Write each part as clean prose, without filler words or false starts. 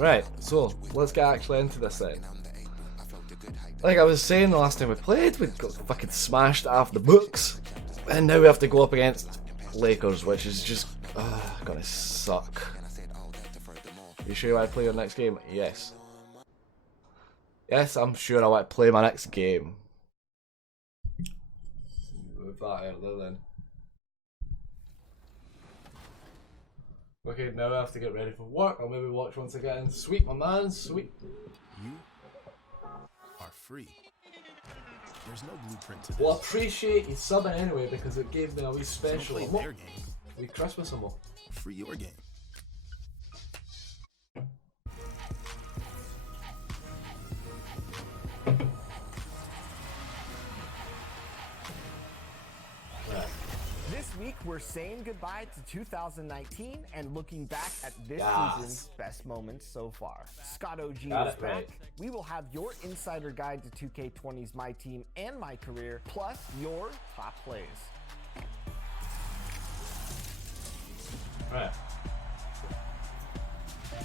Right, so let's get actually into this then. Like I was saying the last time we played, we got fucking smashed off the books, and now we have to go up against Lakers, which is just gonna suck. You sure you want to play your next game? Yes. Yes, I'm sure I want to play my next game. Move that out there then. Okay, now I have to get ready for work. I'll maybe watch once I get in. Sweet, my man, sweet. You are free. There's no blueprint to this. Well, I appreciate you subbing anyway because it gave me a wee special. Play their game. Wee Christmas symbol. Free your game. This week, we're saying goodbye to 2019 and looking back at this season's best moments so far. Scott OG is back. Right. We will have your insider guide to 2K20's My Team and My Career, plus your top plays. Right.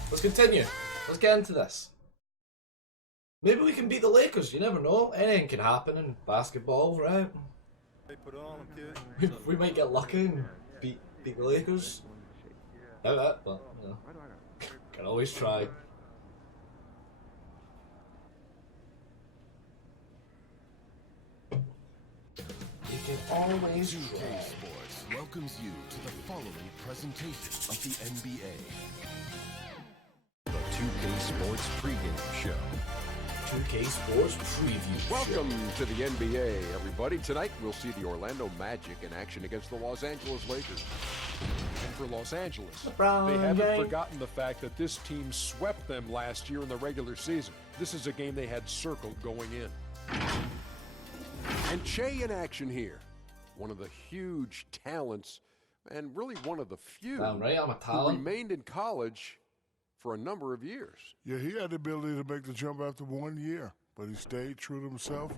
Let's continue. Let's get into this. Maybe we can beat the Lakers. You never know. Anything can happen in basketball, right? We might get lucky and beat the Lakers. Doubt that, but you know, can always try. You can always try. 2K Sports welcomes you to the following presentation of the NBA. The 2K Sports pregame show. 2K Sports preview. Welcome to the NBA, everybody. Tonight, we'll see the Orlando Magic in action against the Los Angeles Lakers. And for Los Angeles, they haven't forgotten the fact that this team swept them last year in the regular season. This is a game they had circled going in. And Che in action here. One of the huge talents, and really one of the few Right, I'm a who talent. remained in college for a number of years. Yeah, he had the ability to make the jump after 1 year, but he stayed true to himself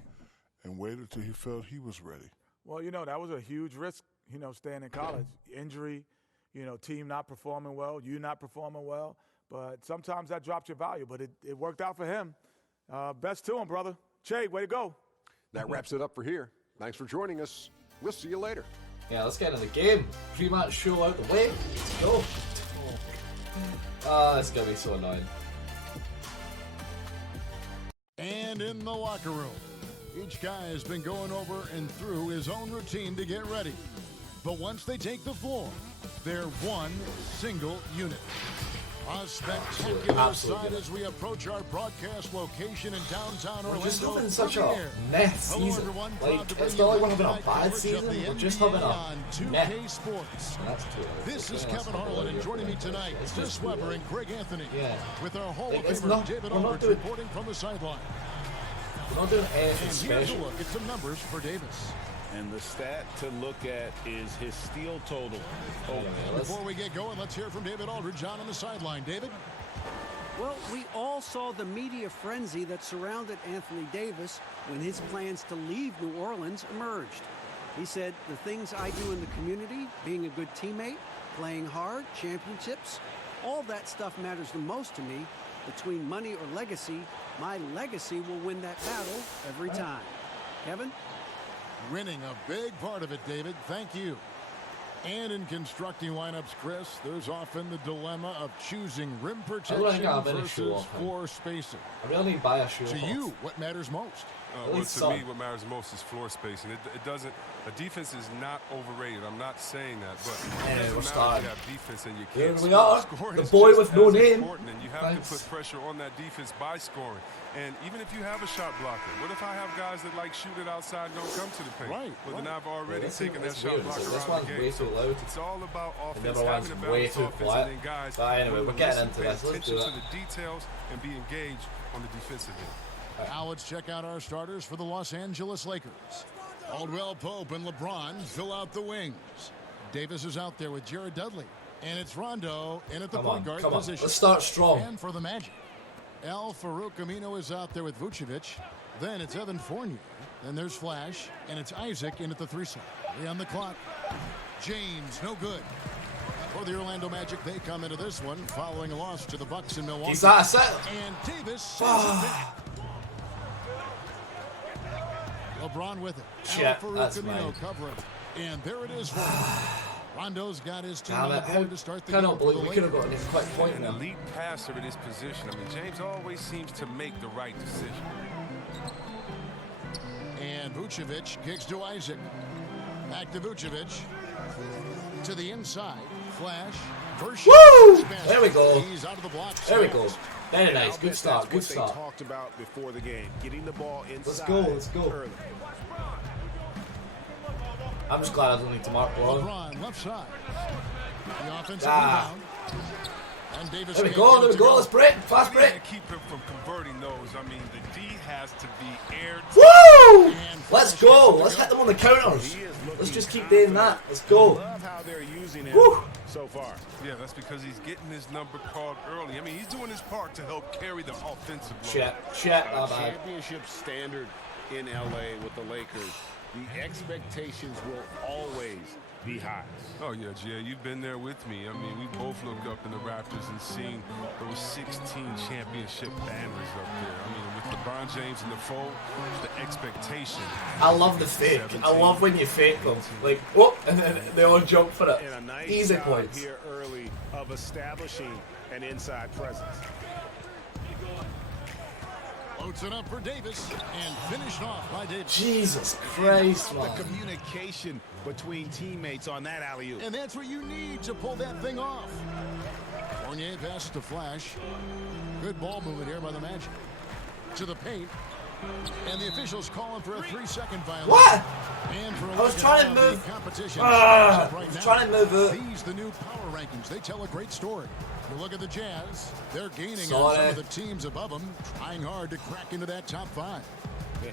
and waited till he felt he was ready. Well, you know, that was a huge risk, you know, staying in college. Injury, you know, team not performing well, you not performing well. But sometimes that drops your value, but it worked out for him. Best to him, brother. Che, way to go. That wraps it up for here. Thanks for joining us. We'll see you later. Yeah, let's get into the game. Pre-match show out the way. Let's go. Ah, it's gonna be so annoying. And in the locker room, each guy has been going over and through his own routine to get ready. But once they take the floor, they're one single unit. A spectacular sight as we approach our broadcast location in downtown Orlando. We're just having such a mess season. Like, it's not like we're having a bad season, we're just having a mess. That's true. This is Kevin Harlan, and joining me tonight, Chris Webber and Greg Anthony. Yeah. With our Hall Like, of it's Famer not- David we're not Aldridge doing- reporting from the sideline. We're not doing anything And here's a special. look at some numbers for Davis. And the stat to look at is his steal total. Before we get going, let's hear from David Aldridge on the sideline. David? Well, we all saw the media frenzy that surrounded Anthony Davis when his plans to leave New Orleans emerged. He said, the things I do in the community, being a good teammate, playing hard, championships, all that stuff matters the most to me. Between money or legacy, my legacy will win that battle every time. Kevin? Winning a big part of it, David. Thank you. And in constructing lineups, Chris, there's often the dilemma of choosing rim protection versus floor spacing. I really need to buy a shoe. To you, what matters most? Well, to me, what matters most is floor spacing. It doesn't. A defense is not overrated. I'm not saying that, but it doesn't matter if you have defense and you can't Here we are, score. the boy with no name. Important, and you have to put pressure on that defense by scoring. And even if you have a shot blocker, what if I have guys that like shoot it outside and don't come to the paint? Right. Well, then I've already taken that weird. shot blocker This out one's of the game. way too loud. It's all about The offense, other having one's a way balanced too offense, quiet. and then guys But anyway, we're getting into pay this. Let's attention do to it. the details and be engaged on the defensive end. Now let's check out our starters for the Los Angeles Lakers. Caldwell Pope and LeBron fill out the wings. Davis is out there with Jared Dudley. And it's Rondo in at the point guard position. Let's start strong. And for the Magic, El Farouk Amino is out there with Vucevic. Then it's Evan Fournier. Then there's Flash. And it's Isaac in at the 3 side. 3 on the clock. James, no good. For the Orlando Magic, they come into this one following a loss to the Bucks in Milwaukee. He's out of set. And Davis sends it back. LeBron with it. Shit, that's mine. Covering. And there it is. Rondo's got his team Damn on it. the board to start the Cannot game. believe we could have gotten this quick point An now. elite passer in this position. I mean, James always seems to make the right decision. And Vucevic kicks to Isaac. Back to Vucevic. To the inside. Flash. First Woo! shot. There we go. He's out of the block. There we go. Very nice. I'll Good bet start. that's Good what start. They talked about before the game, getting the ball inside. Let's go. Let's go. Early. I'm just glad I don't need to mark below. LeBron left side. The offensive Ah. rebound. And Davis There we can't go. get There it we to go. Let's break. Fast We gotta break. keep him from converting those. I mean, the D has to be aired. Woo! Let's go. Let's hit them on the counters. Let's just keep doing that. Let's go. Love how they're using him Woo! so far. Yeah, that's because he's getting his number called early. I mean, he's doing his part to help carry the offensive load. Shit. A Oh, bad. championship standard in LA with the Lakers. The expectations will always be high. Oh, yeah, Jay, you've been there with me. I mean, we both look up in the Raptors and seen those 16 championship banners up there. I mean, with LeBron James in the fold, the expectation. I love the fake. I love when you fake them. Like, whoop, and then they all jump for it. And a nice Easy job points. here early of establishing an inside presence. Floats it up for Davis and finished off by Davis. Jesus Christ, The man. communication between teammates on that alley-oop. And that's what you need to pull that thing off. Fournier passes to Flash. Good ball movement here by the Magic. To the paint. And the officials calling for a 3-second violation. What? And for a I was look trying at to all move. the competition. I Right was now, trying to move it. These the new power rankings. They tell a great story. You look at the Jazz. They're gaining on Sorry. some of the teams above them, trying hard to crack into that top 5.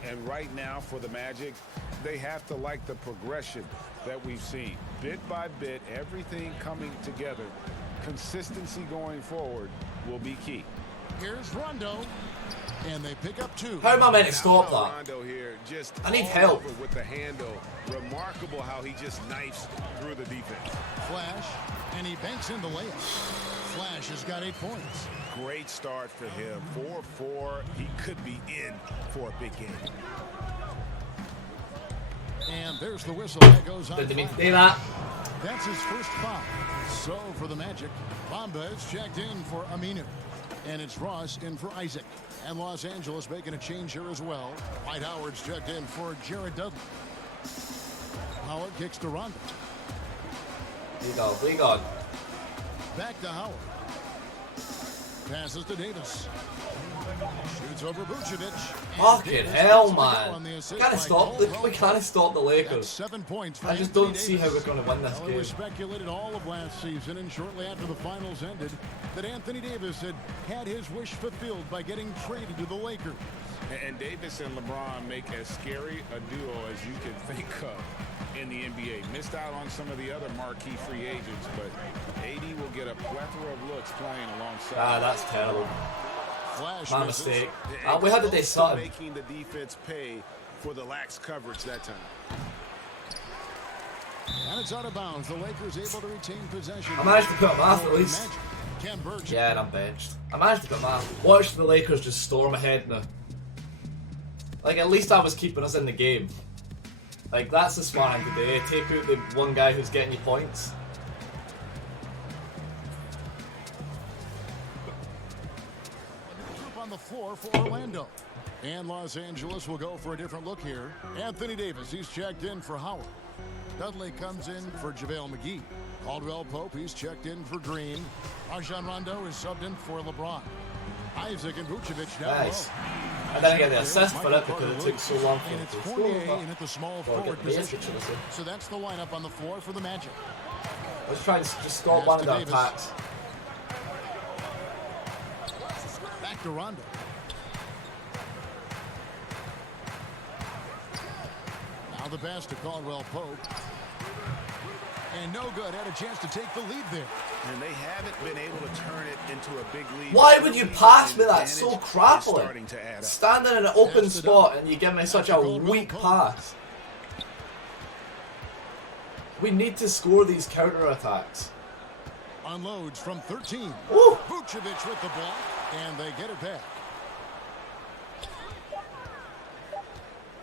And right now for the Magic, they have to like the progression that we've seen. Bit by bit, everything coming together. Consistency going forward will be key. Here's Rondo. And they pick up 2. How am I meant to stop that? Rondo here, just I need all help. over with the handle. Remarkable how he just knifes through the defense. Flash, and he banks in the layup. Flash has got 8 points. Great start for him. 4-4. He could be in for a big game. And there's the whistle that goes on. Didn't mean to do that. That's his first foul. So for the Magic, Bamba is checked in for Aminu. And it's Ross in for Isaac. And Los Angeles making a change here as well. Dwight Howard's checked in for Jared Dudley. Howard kicks to Rondo. We got. Back to Howard. Passes to Davis. Shoots over Vucevic. Fucking hell, man. We can't stop the Lakers. 7 points for I just Anthony don't see how Davis. we're going to win this Well, it was game. speculated all of last season and shortly after the finals ended that Anthony Davis had his wish fulfilled by getting traded to the Lakers. And Davis and LeBron make as scary a duo as you can think of in the NBA. Missed out on some of the other marquee free agents, but AD will get a plethora of looks playing alongside. Ah, that's terrible. Flash My misses. mistake. And We had to do close something. making the defense pay for the lax coverage that time. And it's out of bounds. The Lakers able to retain possession. I managed to put him off at For the least. Magic. Ken Burge. Yeah, and I'm benched. I managed to put him off. Watch the Lakers just storm ahead now. Like, at least I was keeping us in the game. Like, that's the smart thing to do. Take out the one guy who's getting you points. Group on the floor for Orlando. And Los Angeles will go for a different look here. Anthony Davis, he's checked in for Howard. Dudley comes in for JaVale McGee. Caldwell Pope, he's checked in for Green. Rajon Rondo is subbed in for LeBron. Isaac and Vucevic down Nice. low. I didn't get the assist for it because it took so long for And him it's to Fournier score. in at the small Well, forward get the position. assist, should I say. So that's the lineup on the floor for the Magic. Let's try and just stop Pass one to of their Davis. attacks. Back to Rondo. Now the pass to Caldwell Pope. And no good. Had a chance to take the lead there. And they haven't been able to turn it into a big lead. Why would you pass me that Advantage so is crappily? starting to add up. Standing in an open Pass it spot up. and you give me such a weak pass. We need to score these counter attacks. Unloads from 13. Woo! Vucevic with the block, and they get it back.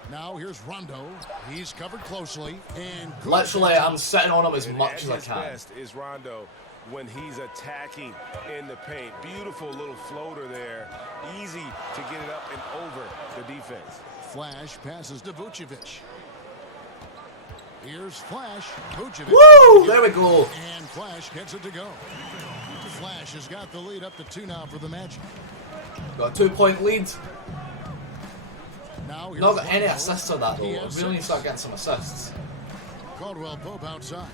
Now here's Rondo. He's covered closely. And literally, I'm sitting on him as much as I can. Best is Rondo when he's attacking in the paint. Beautiful little floater there. Easy to get it up and over the defense. Flash passes to Vucevic. Here's Flash. Vucevic. Woo! There we go. And Flash gets it to go. Flash has got the lead up to 2 now for the Magic. Got a 2-point lead. Now Not got any assists on that though. I really need to start getting some assists. Caldwell Pope outside.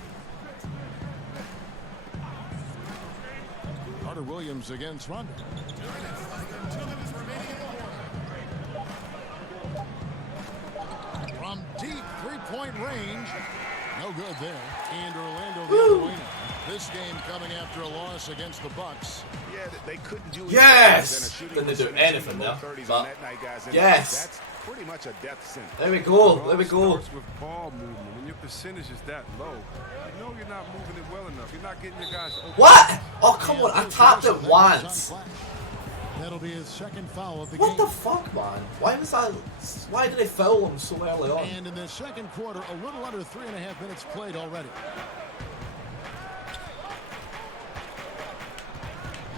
Carter Williams against Rondo. From deep 3-point range. No good there. And Orlando the other way now. This game coming after a loss against the Bucks. Yeah, they couldn't do yes! Didn't do anything there. But yes! That's pretty much a death sentence. There we go. There we go. Starts with ball movement. When your percentage is that low, you know you're not moving it well enough. You're not getting your guys open. What? Oh, come on. I tapped it once. That'll be his second foul of the What game. the fuck, man? Why was that? Why did they foul him so early on? And in the second quarter, a little under 3.5 minutes played already.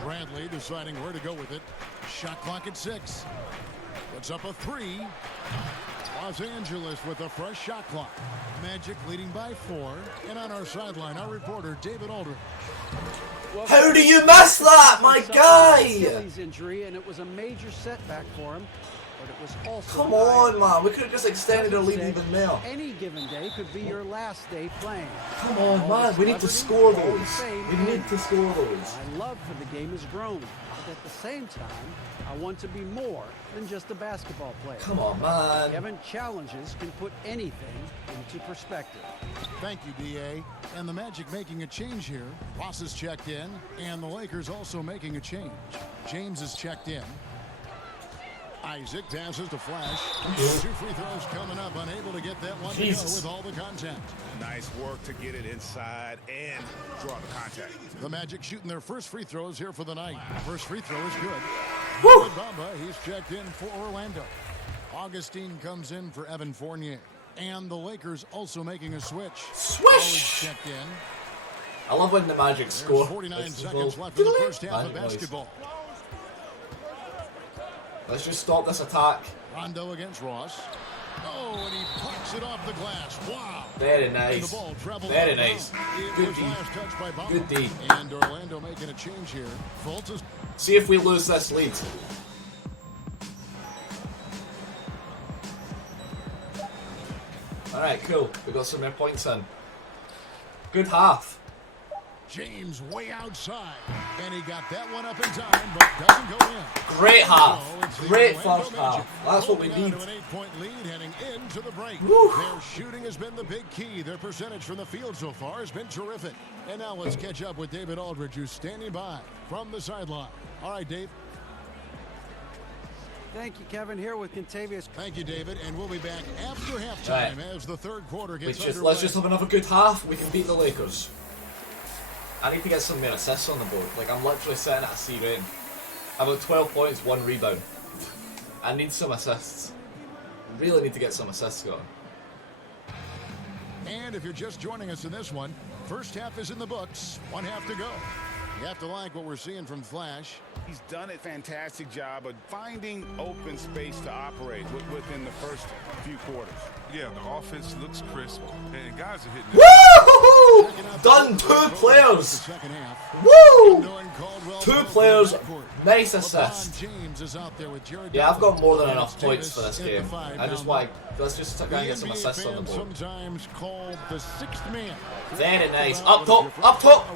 Bradley deciding where to go with it. Shot clock at 6. Puts up a 3. Los Angeles with a fresh shot clock. Magic leading by 4. And on our sideline, our reporter, David Aldridge. How do you miss that, my guy? Achilles injury, and it was a major setback for him. But it was also Come on, man. We could have just extended our lead even more. Any given day could be your last day playing. Come on, man. We need to score those. We need to score those. My love for the game has grown, but at the same time, I want to be more than just a basketball player. Come on, man. Kevin, challenges can put anything into perspective. Thank you, D.A. And the Magic making a change here. Ross is checked in, and the Lakers also making a change. James is checked in. Isaac passes to Flash. 2 free throws coming up, unable to get that one to go with all the contact. Nice work to get it inside and draw the contact. The Magic shooting their first free throws here for the night. First free throw is good. Woo! Bamba, he's checked in for Orlando. Augustine comes in for Evan Fournier. And the Lakers also making a switch. Swish! Checked in. I love when the Magic score. 49 seconds left in the first half of basketball. Let's just stop this attack. Rondo against Ross. Oh, and he pucks it off the glass. Wow. Very nice. Very nice. Good D. Good D. And Orlando making a change here. Fultz is... See if we lose this lead. Alright, cool. We got some more points in. Good half. James way outside. And he got that one up in time, but doesn't go in. Great half. Great first half. That's what we need. An 8-point lead heading into the break. Woo. Their shooting has been the big key. Their percentage from the field so far has been terrific. And now let's catch up with David Aldridge, who's standing by from the sideline. All right, Dave. Thank you, Kevin. Here with Contavious. Thank you, David. And we'll be back after halftime as the third quarter gets underway. Let's just have another good half. We can beat the Lakers. I need to get some more assists on the board. Like, I'm literally sitting at a C rating. I've got 12 points, 1 rebound. I need some assists. Really need to get some assists going. And if you're just joining us in this one, first half is in the books. 1 half to go. You have to like what we're seeing from Flash. He's done a fantastic job of finding open space to operate within the first few quarters. Yeah, the offense looks crisp, and guys are hitting. Woo! Done 2 players. Woo! 2 players. Nice assist. Yeah, I've got more than enough points for this game. I just want. Let's just try and get some assists on the board. Sometimes called the 6th man. Very nice. Up top. Up top.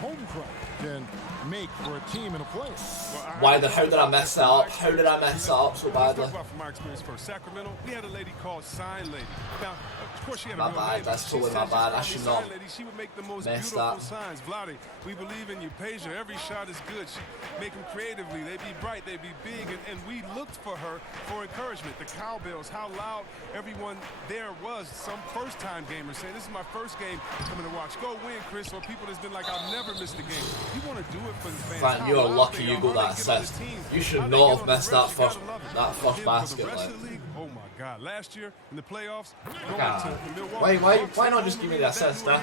Home crowd can make for a team in a place. How did I mess that up? How did I mess that up so badly? From my experience for Sacramento, we had a lady called Sign Lady. Now, of course, she had a My real bad. name. That's totally my bad. I should not She would make the most mess beautiful that. signs. Vlade, we believe in you. Paige, every shot is good. She make them creatively. They be bright. They be big. And we looked for her for encouragement. The cowbells, how loud everyone there was. Some first-time gamers saying, "This is my first game coming to watch. Go win, Chris." Or people people that's been like, I've never missed a game. You want to do it for the fans. Man, you're lucky you got that assist. You should not have missed that first basket. Like. Oh my God! Last year in the playoffs, why not just give me the assist, huh?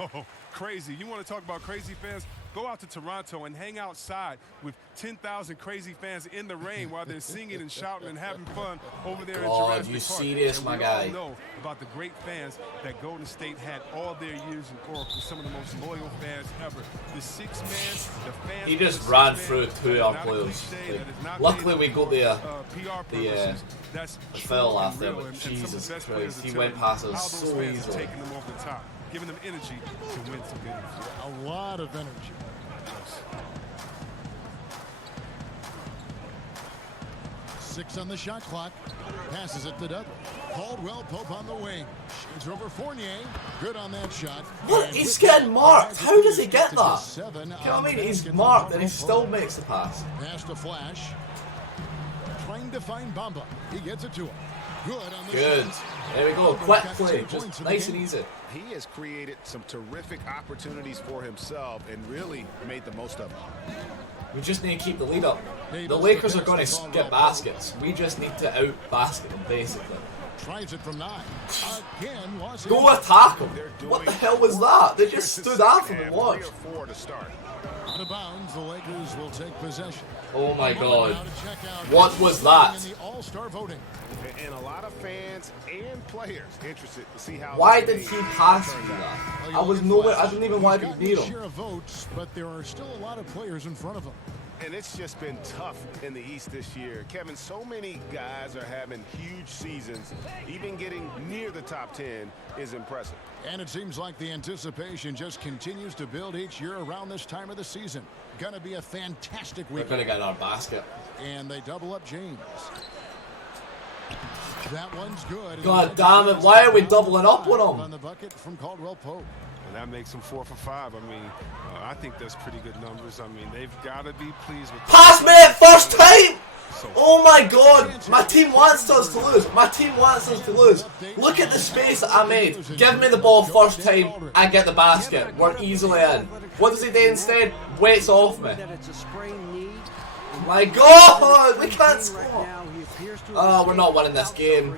Oh, crazy! You want to talk about crazy fans? Go out to Toronto and hang outside with 10,000 crazy fans in the rain while they're singing and shouting and having fun over there in Jurassic Park. You serious, my guy? We all know about the great fans that Golden State had all their years in Oracle, some of the most loyal fans ever. The six man, the fans. He just ran through 2 of our players. Luckily, we got the fill after, but Jesus Christ, he went past us so easily. Taking them over the top, giving them energy to win some games. A lot of energy. 6 on the shot clock. Passes it to Dudley. Caldwell Pope on the wing. Shades over Fournier. Good on that shot. What? He's getting marked. How does he get that? You know what I mean? He's marked and he still makes the pass. Pass to Flash. Trying to find Bamba. He gets it to him. Good on the Good. shot. There we go. Quick play. Just nice and easy. He has created some terrific opportunities for himself and really made the most of them. We just need to keep the lead up. The Lakers are going to get baskets. We just need to out-basket them, basically. Tries it from 9. Again, go attack them. What the hell was that? They just stood after them and watched. Out of bounds, the Lakers will take possession. Oh my God. What was that? All-star voting. And a lot of fans and players interested to see how. Why did he pass me that? I was nowhere. I didn't even want to beat him. Share of votes, but there are still a lot of players in front of him. And it's just been tough in the East this year. Kevin, so many guys are having huge seasons. Even getting near the top 10 is impressive. And it seems like the anticipation just continues to build each year around this time of the season. Gonna be a fantastic week. We're gonna get our basket. And they double up James. That one's good. God damn it! Why are we doubling up with him? On the bucket from Caldwell Pope. And that makes him 4 for 5. I mean, I think that's pretty good numbers. I mean, they've got to be pleased with. Pass me it first time! Oh my God! My team wants us to lose. My team wants us to lose. Look at the space that I made. Give me the ball first time. I get the basket. We're easily in. What does he do instead? Waits off me. My God! We can't score. Oh, we're not winning this game.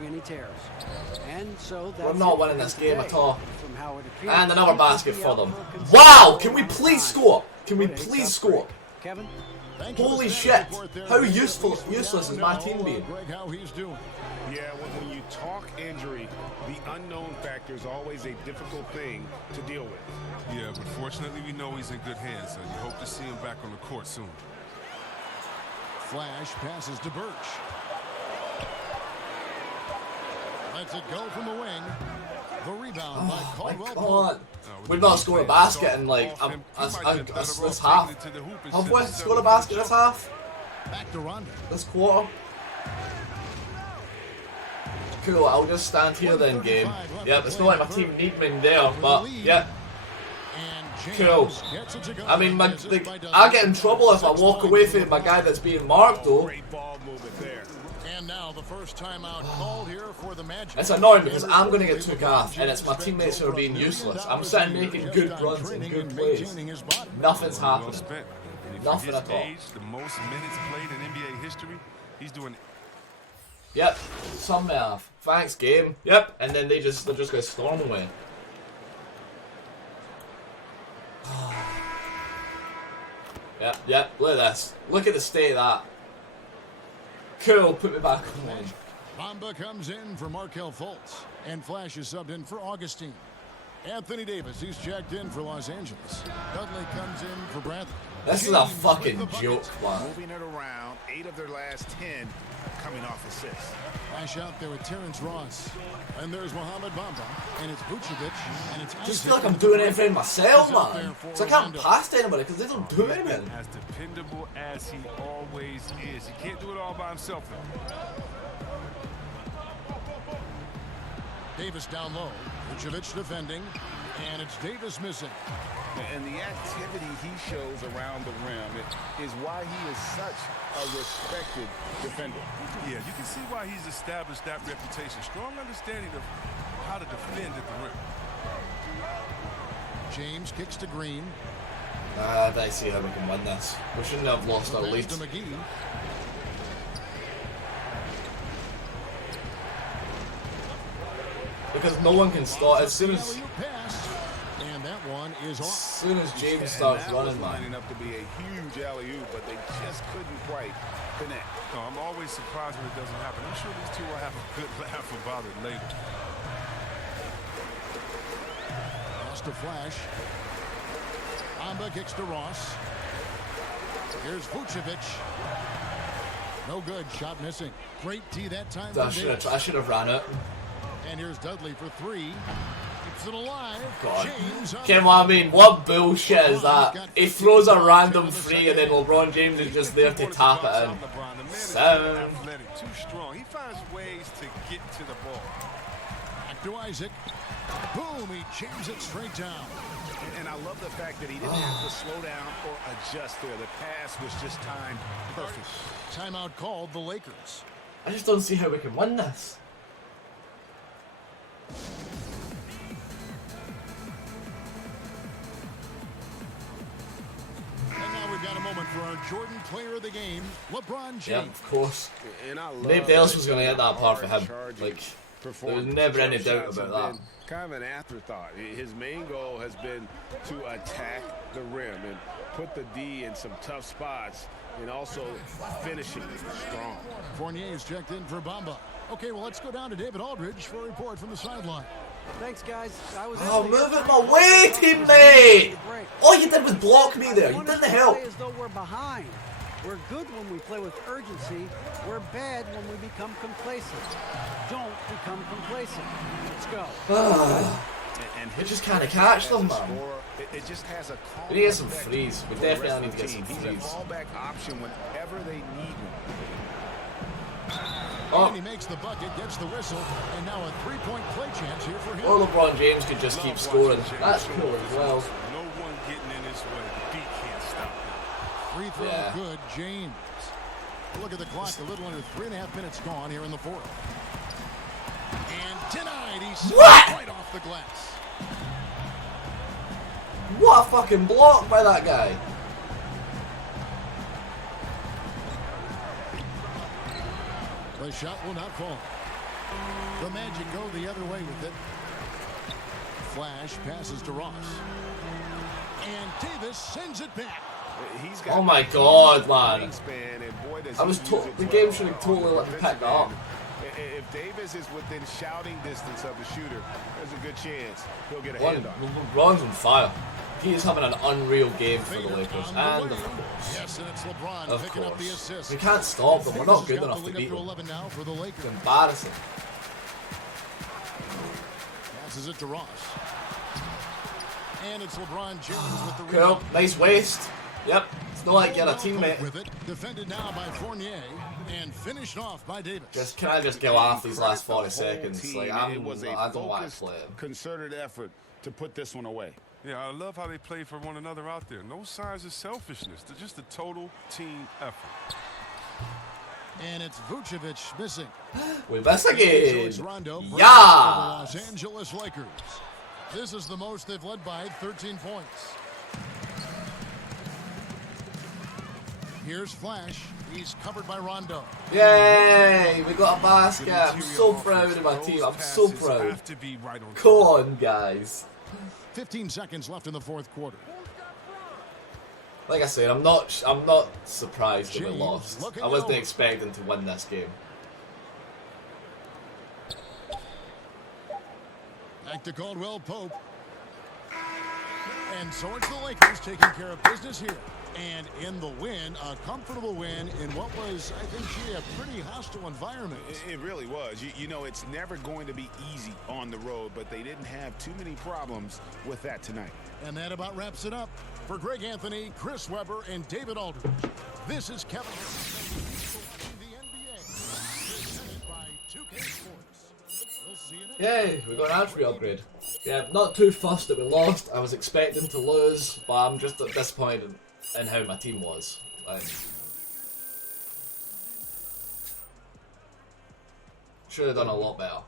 We're not winning this game at all. And another basket for them. Wow! Can we please score? Can we please score? Holy shit! How useless is my team being? Yeah, when you talk injury, the unknown factor is always a difficult thing to deal with. Yeah, but fortunately we know he's in good hands, so you hope to see him back on the court soon. Flash passes to Birch. Lets it go from the wing. The rebound by Caldwell Pope. We've not scored a basket in like this half. Have we scored a basket this half? Back to Ronda. This quarter? Cool, I'll just stand here then, game. Yep, it's not like my team need me there, but yep. Cool. I mean, I get in trouble if I walk away from my guy that's being marked, though. And now the first timeout called here for the Magic. It's annoying because I'm going to get took off, and it's my teammates who are being useless. I'm sitting making good runs and good plays. Nothing's happening. Nothing at all. The most minutes played in NBA history. He's doing. Yep, some math. Thanks, game. Yep, and then they're just going to storm away. Yep, look at this. Look at the state of that. Cool, put me back on. Bamba comes in for Markelle Fultz, and Flash is subbed in for Augustine. Anthony Davis, he's checked in for Los Angeles. Dudley comes in for Bradley. This is a fucking joke, man. Moving it around, 8 of their last 10 coming off assists. Flash out there with Terrence Ross. And there's Mohamed Bamba. And it's Vucevic. And it's just feel like I'm doing everything myself, man. So I can't pass to anybody because they don't do anything. As dependable as he always is. He can't do it all by himself, though. Davis down low. Vucevic defending. And it's Davis missing. And the activity he shows around the rim is why he is such a respected defender. Yeah, you can see why he's established that reputation. Strong understanding of how to defend at the rim. James kicks to Green. I see how we can win this. We shouldn't have lost our lead. To McGee. Because no one can start as soon as And that one is off. As soon as James starts running, lining up to be a huge alley-oop, but they just couldn't quite connect. No, I'm always surprised when it doesn't happen. I'm sure these two will have a good laugh about it later. Pass to Flash. Amba kicks to Ross. Here's Vucevic. No good. Shot missing. Great tee that time. I should have ran it. And here's Dudley for three. Keeps it alive. God. James Kim, I mean, what bullshit is that? He throws a random free and then LeBron James is just there to tap it in. Seven. Too strong. He finds ways to get to the ball. Back to Isaac. Boom, he jams it straight down. And I love the fact that he didn't have to slow down or adjust there. The pass was just timed perfect. Timeout called the Lakers. I just don't see how we can win this. And now we've got a moment for our Jordan player of the game, LeBron James. Yeah, of course. And I love Nobody else was going to get that part for him. Charging Like, there was never any doubt about that. Kind of an afterthought. His main goal has been to attack the rim and put the D in some tough spots and also finishing strong. Fournier's checked in for Bamba. Okay, well, let's go down to David Aldridge for a report from the sideline. Thanks, guys. Oh, move it my way, teammate! All you did was block me there. You didn't help. As though we're behind. We're good when we play with urgency. We're bad when we become complacent. Don't become complacent. Let's go. We just can't catch them, man. It just has a We need to get some frees. We definitely need to get some He's a frees. fallback option whenever they need one. And he makes the bucket, gets the whistle, and now a three-point play chance here for him. Or LeBron James could just keep scoring. That's cool as well. No one getting in his way. The beat can't stop him. Free throw Yeah. good, James. Look at the clock, a little under 3.5 minutes gone here in the fourth. And denied, he's right off the glass. What a fucking block by that guy. The shot will not fall. The Magic go the other way with it. Flash passes to Ross. And Davis sends it back. Oh my god, man. The game should have totally let me pick that up. If Davis is within shouting distance of the shooter, there's a good chance he'll get a hand on. LeBron's on fire. He is having an unreal game for the Lakers. And of course. Yes, and it's LeBron picking up the assist. We can't stop them. We're not good enough to beat them. It's embarrassing. Passes it to Ross. And it's LeBron James with the Cool. rebound. Nice waist. Yep. It's not like you're a teammate. With it, defended now by Fournier and finished off by Davis. Can I just go off these last 40 seconds? Like, I don't want to play it. Concerted effort to put this one away. Yeah, I love how they play for one another out there. No signs of selfishness. They're just a total team effort. And it's Vucevic missing. We miss again. Yeah. Los Angeles Lakers. This is the most they've led by 13 points. Here's Flash. He's covered by Rondo. Yay! We got a basket. I'm so proud of my team. I'm so proud. Go on, guys. 15 seconds left in the fourth quarter. Like I said, I'm not surprised that we lost. I wasn't expecting to win this game. Back to Caldwell Pope. And so it's the Lakers taking care of business here. And in the win, a comfortable win in what was, I think, gee, a pretty hostile environment. It really was. You know, it's never going to be easy on the road, but they didn't have too many problems with that tonight. And that about wraps it up. For Greg Anthony, Chris Webber, and David Aldridge, this is Kevin watching the NBA, presented by 2K Sports. We'll see you next Yay, we got an entry upgrade. Yeah, not too fussed that we lost. I was expecting to lose, but I'm just disappointed in how my team was. Like, should have done a lot better.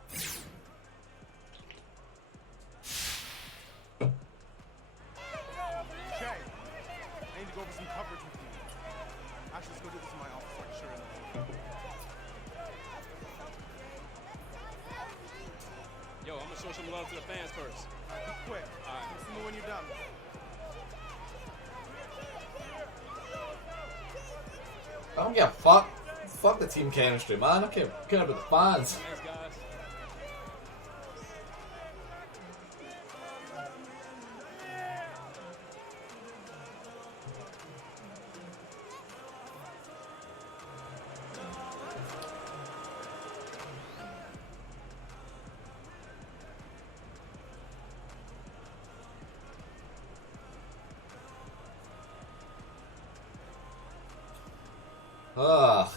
some coverage with you. Actually, let's go do this in my office. I can show you another. Yo, I'm gonna show some love to the fans first. Be quick. All right. See me when you're done. I don't give a fuck. Fuck the team chemistry, man. I care about the fans. Thanks, guys. Ugh.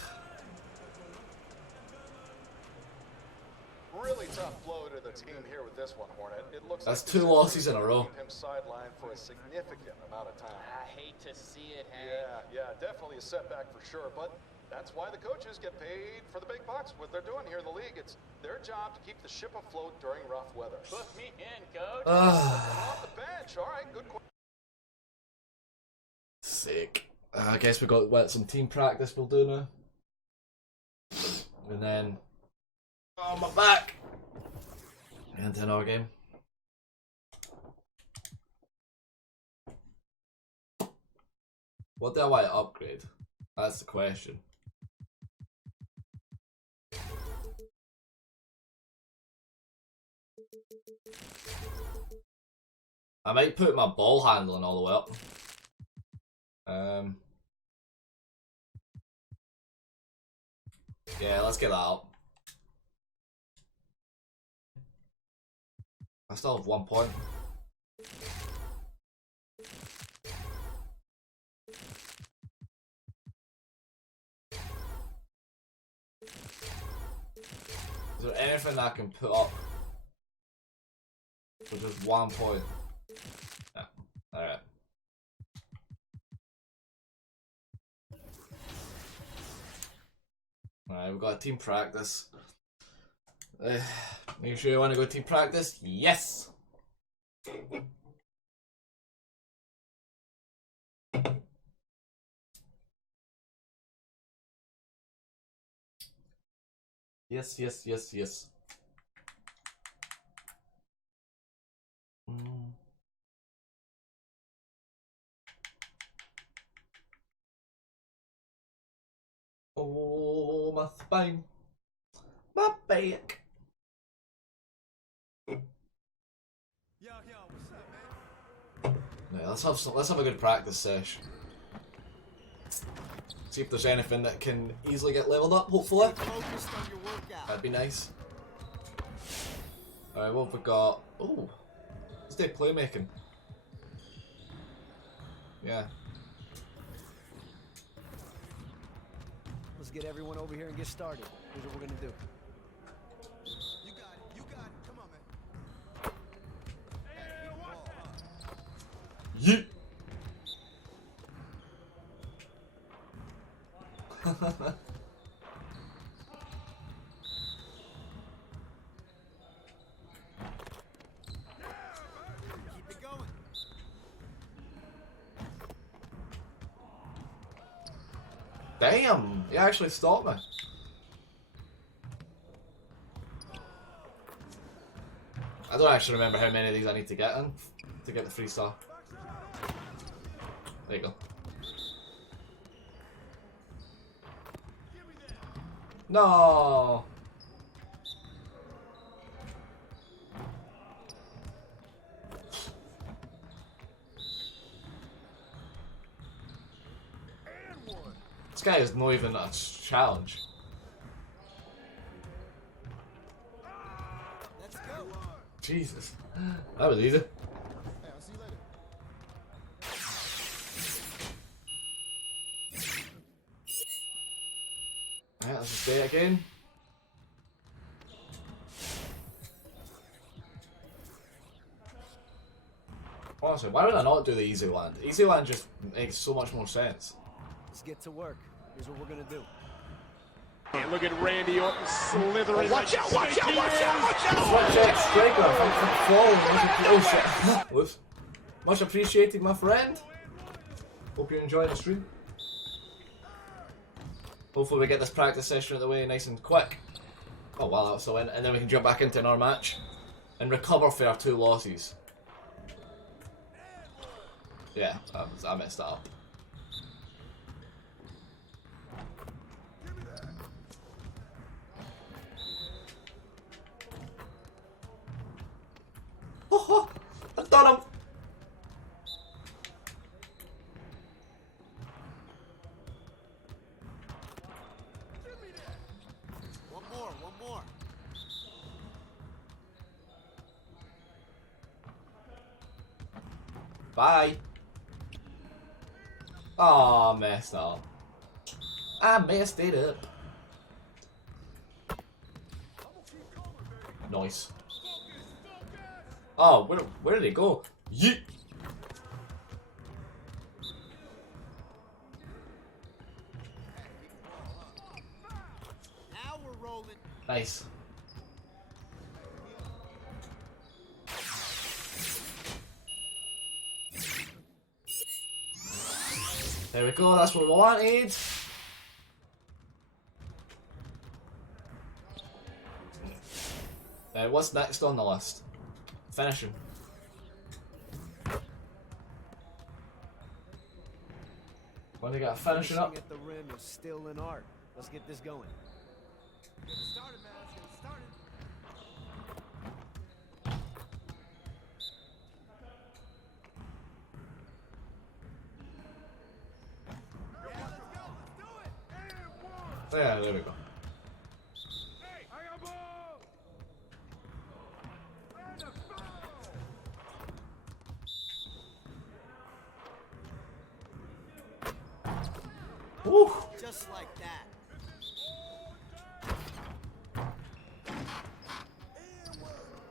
Really tough blow to the team here with this one, Hornet. It looks That's like 2 losses in a row. keep him sidelined for a significant amount of time. I hate to see it, Hank. Yeah, definitely a setback for sure, but that's why the coaches get paid for the big bucks. What they're doing here in the league, it's their job to keep the ship afloat during rough weather. Put me in, coach. Off the bench. All right, good question. Sick. I guess we got some team practice we'll do now. And then on my back. And then our game. What do I want to upgrade? That's the question. I might put my ball handling all the way up. Yeah, let's get that up. I still have 1 point. Is there anything I can put up for just 1 point? Yeah. Alright. Alright, we've got a team practice. Make sure you want to go team practice? Yes! Yes, yes, yes, yes. Oh, my spine. My back. Yeah, let's have a good practice session. See if there's anything that can easily get leveled up, hopefully. That'd be nice. Alright, what have we got? Oh, let's do playmaking. Yeah. Let's get everyone over here and get started. Here's what we're gonna do. You got it. You got it. Come on, man. Yeet. Keep it going. Damn, he actually stopped me. I don't actually remember how many of these I need to get in to get the 3-star. There you go. No. This guy is not even a challenge. Let's go. Jesus. That was easy. Hey, I'll see you later. Alright, let's just do it again. Honestly, why would I not do the easy land? Easy land just makes so much more sense. Let's get to work. Here's what we're gonna do. And look at Randy Orton slithering. Watch out, watch out, watch out, watch out! Watch out, Striker, thanks for falling. Oh shit. Whoops. Much appreciated, my friend. Hope you enjoyed the stream. Hopefully we get this practice session out of the way nice and quick. Oh wow, that was still in. And then we can jump back into another match and recover for our 2 losses. Yeah, I messed that up. Oh, I done him! One more. Bye. Oh, messed up. I messed it up. Nice. Oh, where did he go? Yeet. Now we're rolling. Nice. There we go, that's what we wanted. What's next on the list? Finishing. When they got finishing up. At the rim is still an art. Let's get this going. Get it started, man. Let's get it started. Yeah, there we go. Woo. Just like that.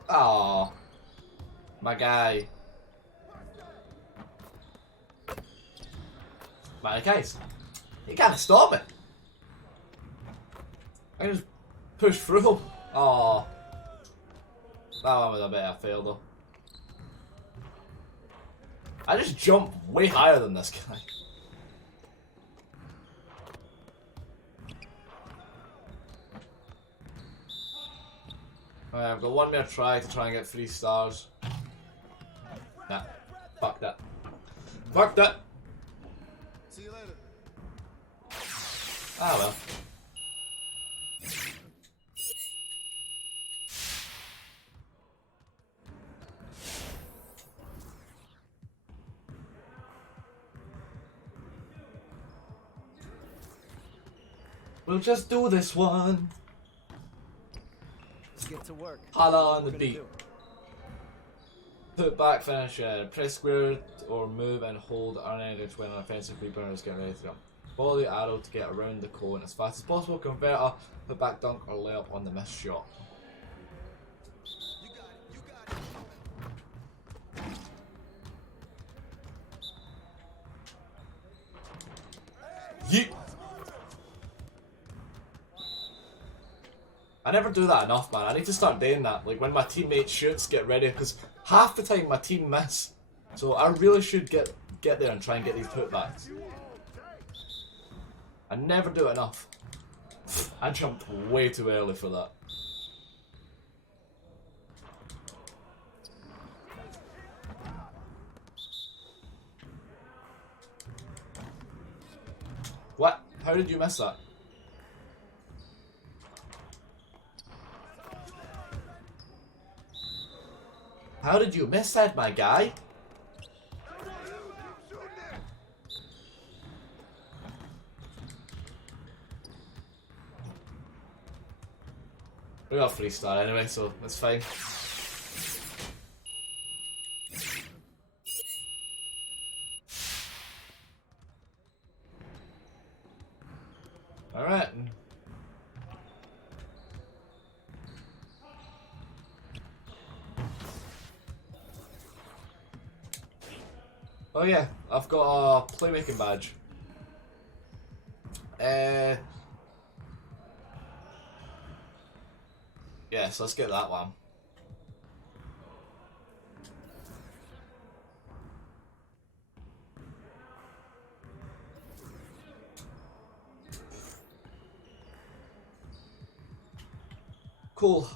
Oh, my guy. My guys, you can't stop it. I can just push through. Oh, that one was a bit of a fail though. I just jumped way higher than this guy. Alright, I've got one more try to try and get 3 stars. Nah, fuck that. Fuck that! See you later. Ah well. We'll just do this one. Let's get to work. Holla on the beat. Put back finish, press square or move and hold R9 when an offensive rebounder is getting ready to go. Follow the arrow to get around the cone as fast as possible. Converter, put back dunk or layup on the missed shot. Yeet! I never do that enough, man. I need to start doing that. Like when my teammate shoots, get ready, because half the time my team miss. So I really should get there and try and get these putbacks. I never do it enough. I jumped way too early for that. What? How did you miss that? How did you miss that, my guy? We got a 3-star anyway, so that's fine. Alright. Oh yeah, I've got a playmaking badge. Yes, let's get that one. Cool.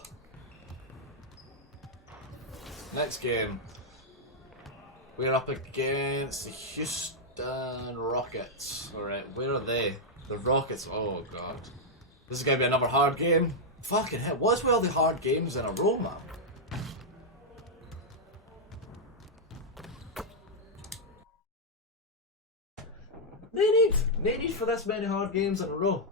Next game. We're up against the Houston Rockets. Alright, where are they? The Rockets. Oh god. This is gonna be another hard game. Fucking hell, what's with all the hard games in a row, man? No need for this many hard games in a row.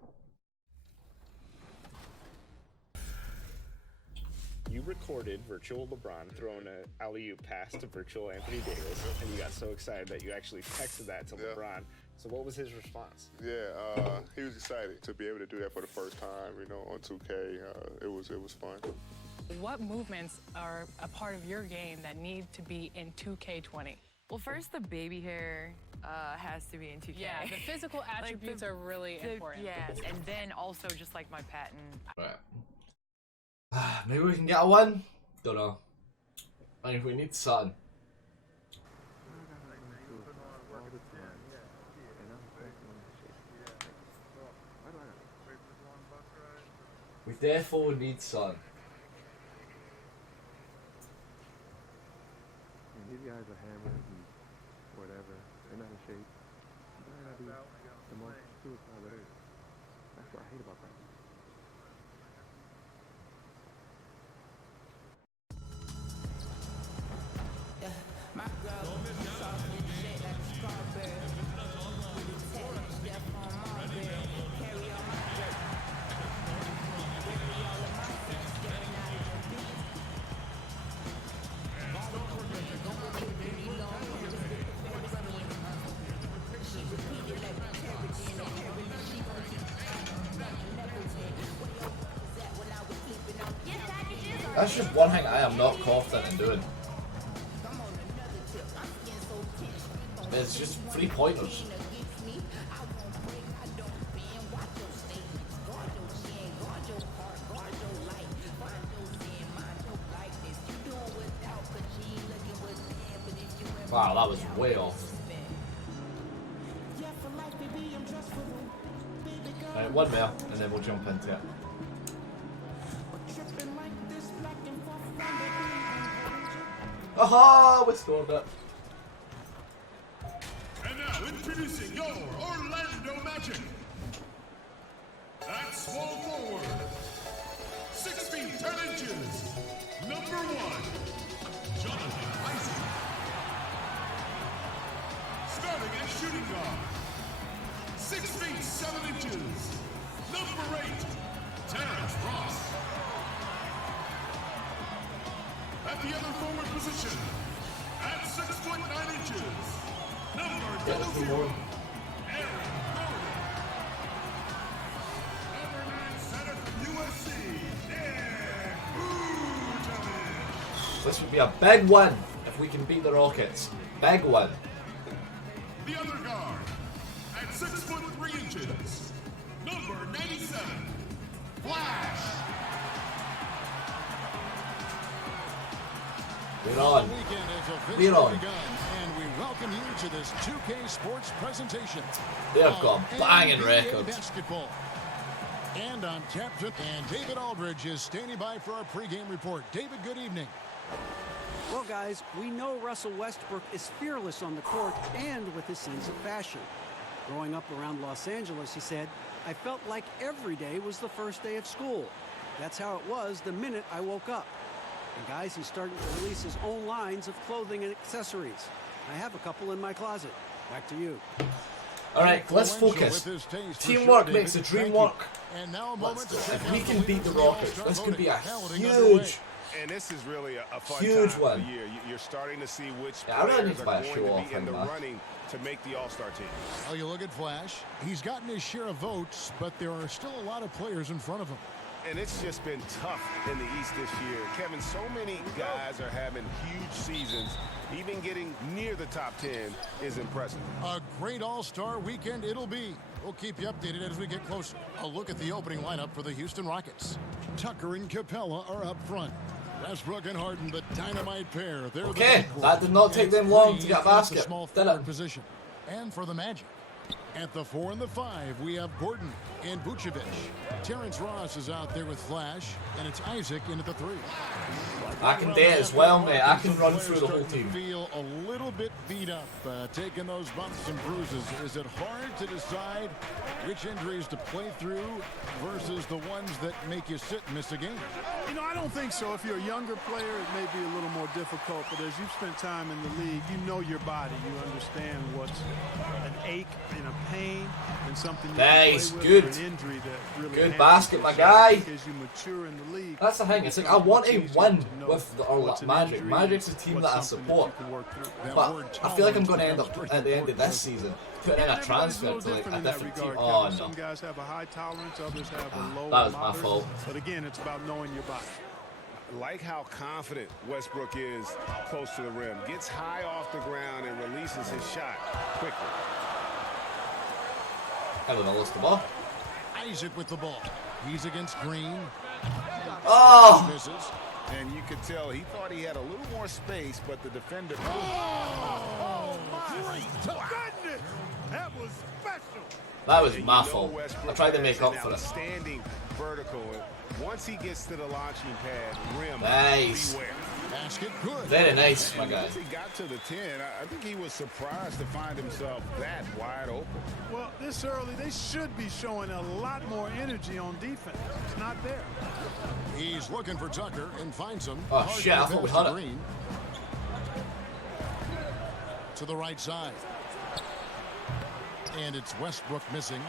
You recorded virtual LeBron throwing an alley-oop pass to virtual Anthony Davis, and you got so excited that you actually texted that to LeBron. So what was his response? Yeah, he was excited to be able to do that for the first time, you know, on 2K. It was fun. What movements are a part of your game that need to be in 2K20? Well, first, the baby hair has to be in 2K. Yeah, the physical attributes are really important. Yes, and then also just like my patent. Right. Maybe we can get a win? Don't know. I mean, we need sun. We therefore need sun. These guys are hammers and whatever. They're not in shape. They're not the most suicide there is. That's what I hate about that. That's just one thing I am not confident in doing. It's just 3 pointers. Wow, that was way off. Right, one more, and then we'll jump into it. Aha! We scored it. And now introducing your Orlando Magic. At small forward, 6 feet 10 inches, number 1, Jonathan Isaac. Starting at shooting guard, 6 feet 7 inches, number 8, Terrence Ross. At the other forward position, at 6 foot 9 inches, number 00, Aaron Gordon. Number 9 center from USC, Nick Vucevic. This would be a big win if we can beat the Rockets. Big win. The other guard, at 6 foot 3 inches, number 97, Flash. We're on. We're on. And we welcome you to this 2K Sports presentation. They've got a banging NBA record. Basketball. And on tap, and David Aldridge is standing by for our pregame report. David, good evening. Well, guys, we know Russell Westbrook is fearless on the court and with his sense of fashion. Growing up around Los Angeles, he said, I felt like every day was the first day of school. That's how it was the minute I woke up. And guys, he's starting to release his own lines of clothing and accessories. I have a couple in my closet. Back to you. Alright, let's focus. Teamwork makes the dream work. And now if we can beat the Rockets, this could be a huge, and this is really a fun huge time one. of the year. You're starting to see which I really need players to are buy a going show to off be in the him, man. running to make the All-Star team. Oh, you look at Flash. He's gotten his share of votes, but there are still a lot of players in front of him. And it's just been tough in the East this year. Kevin, so many guys are having huge seasons. Even getting near the top 10 is impressive. A great All-Star weekend it'll be. We'll keep you updated as we get closer. A look at the opening lineup for the Houston Rockets. Tucker and Capella are up front. Westbrook and Harden, the dynamite pair. They're Okay, that did not take them long to get a basket. Small Did forward it? position. And for the Magic, At the 4 and the 5, we have Gordon and Vucevic. Terrence Ross is out there with Flash, and it's Isaac in at the 3. I can do it as well, mate. I can run through the whole team. Feel a little bit beat up, taking those bumps and bruises. Is it hard to decide which injuries to play through versus the ones that make you sit and miss a game? You know, I don't think so. If you're a younger player, it may be a little more difficult, but as you've spent time in the league, you know your body. You understand what's an ache and a pain and something you nice, can play good. with, or an injury that really Good basket, my guy. As you mature in the league, that's the thing. It's like I want to win with the Magic. Magic's a team that I support, but I feel like I'm going to end up at the end of this season putting in a transfer to like a different team. Oh no, some guys have a high tolerance, others have a low. That was my fault. But again, it's about knowing your body. Like how confident Westbrook is close to the rim. Gets high off the ground and releases his shot quickly. I don't know, lost the ball. Isaac with the ball. He's against Green. Oh! Misses. And you could tell he thought he had a little more space, but the defender... Oh my goodness! That was special! That was my fault. I tried to make up for it. Standing vertical. Once he gets to the launching pad, rim. Nice. Beware. Basket good. Very nice, my guy. Once he got to the 10, I think he was surprised to find himself that wide open. Well, this early, they should be showing a lot more energy on defense. It's not there. He's looking for Tucker and finds him. Oh, shit, I thought we had it. To the right side. And it's Westbrook missing.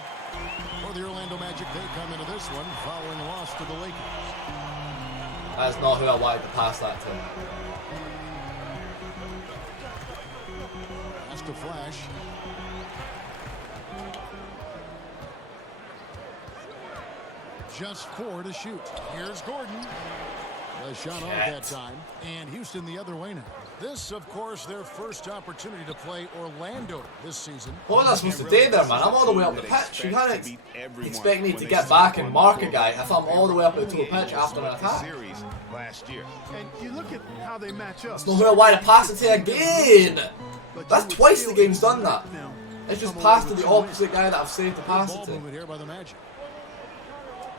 For the Orlando Magic, they come into this one following a loss to the Lakers. That's not who I wanted to pass that to. Pass to Flash. Just 4 to shoot. Here's Gordon. The shot off that time. And Houston the other way now. This, of course, their first opportunity to play Orlando this season. What was I supposed to do there, man? I'm all the way up the pitch. You can't expect me to get back and mark a guy if I'm all the way up the pitch after an attack. Last year. And you look at how they match up. That's not who I want to pass it to again. That's twice the game's done that. It's just passed to the opposite guy that I've saved to pass it to. Here by the Magic.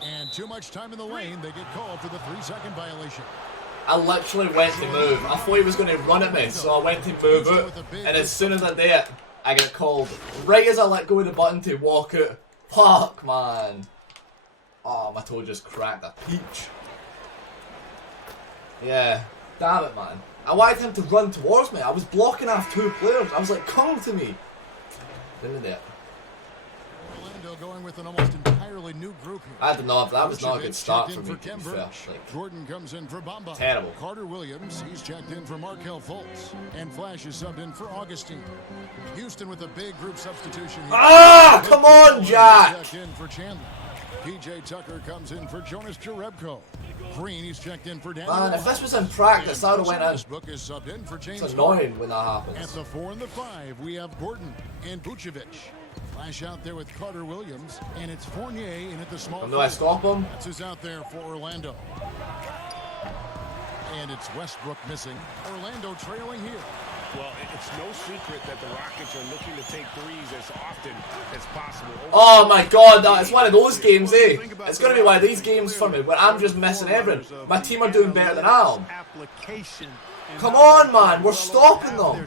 And too much time in the lane, they get called for the 3-second violation. I literally went to move. I thought he was going to run at me, so I went to move it. And as soon as I did it, I get called. Right as I let go of the button to walk out. Fuck, man. Oh, my toe just cracked a peach. Yeah. Damn it, man. I wanted him to run towards me. I was blocking off 2 players. I was like, come to me. Didn't it? Orlando going with an almost entirely new group here. I don't know if that was not a good start for me, to be fair. Like, Jordan comes in for Bamba. Terrible. Carter Williams, he's checked in for Markelle Fultz. And Flash is subbed in for Augustine. Houston with a big group substitution here. Ah, come on, Jack! Checked in for Chandler. PJ Tucker comes in for Jonas Jerebko. Green, he's checked in for Daniel. Man, if this was in practice, I would have went in. Book is subbed in for James. It's annoying when that happens. At the 4 and the 5, we have Gordon and Vucevic. Flash out there with Carter Williams, and it's Fournier in at the small. Do I stop him? That's who's out there for Orlando. And it's Westbrook missing. Orlando trailing here. Well, it's no secret that the Rockets are looking to take threes as often as possible. Oh my god, it's one of those games, eh? It's going to be one of these games for me where I'm just missing everything. My team are doing better than I am. Come on, man, we're stopping them.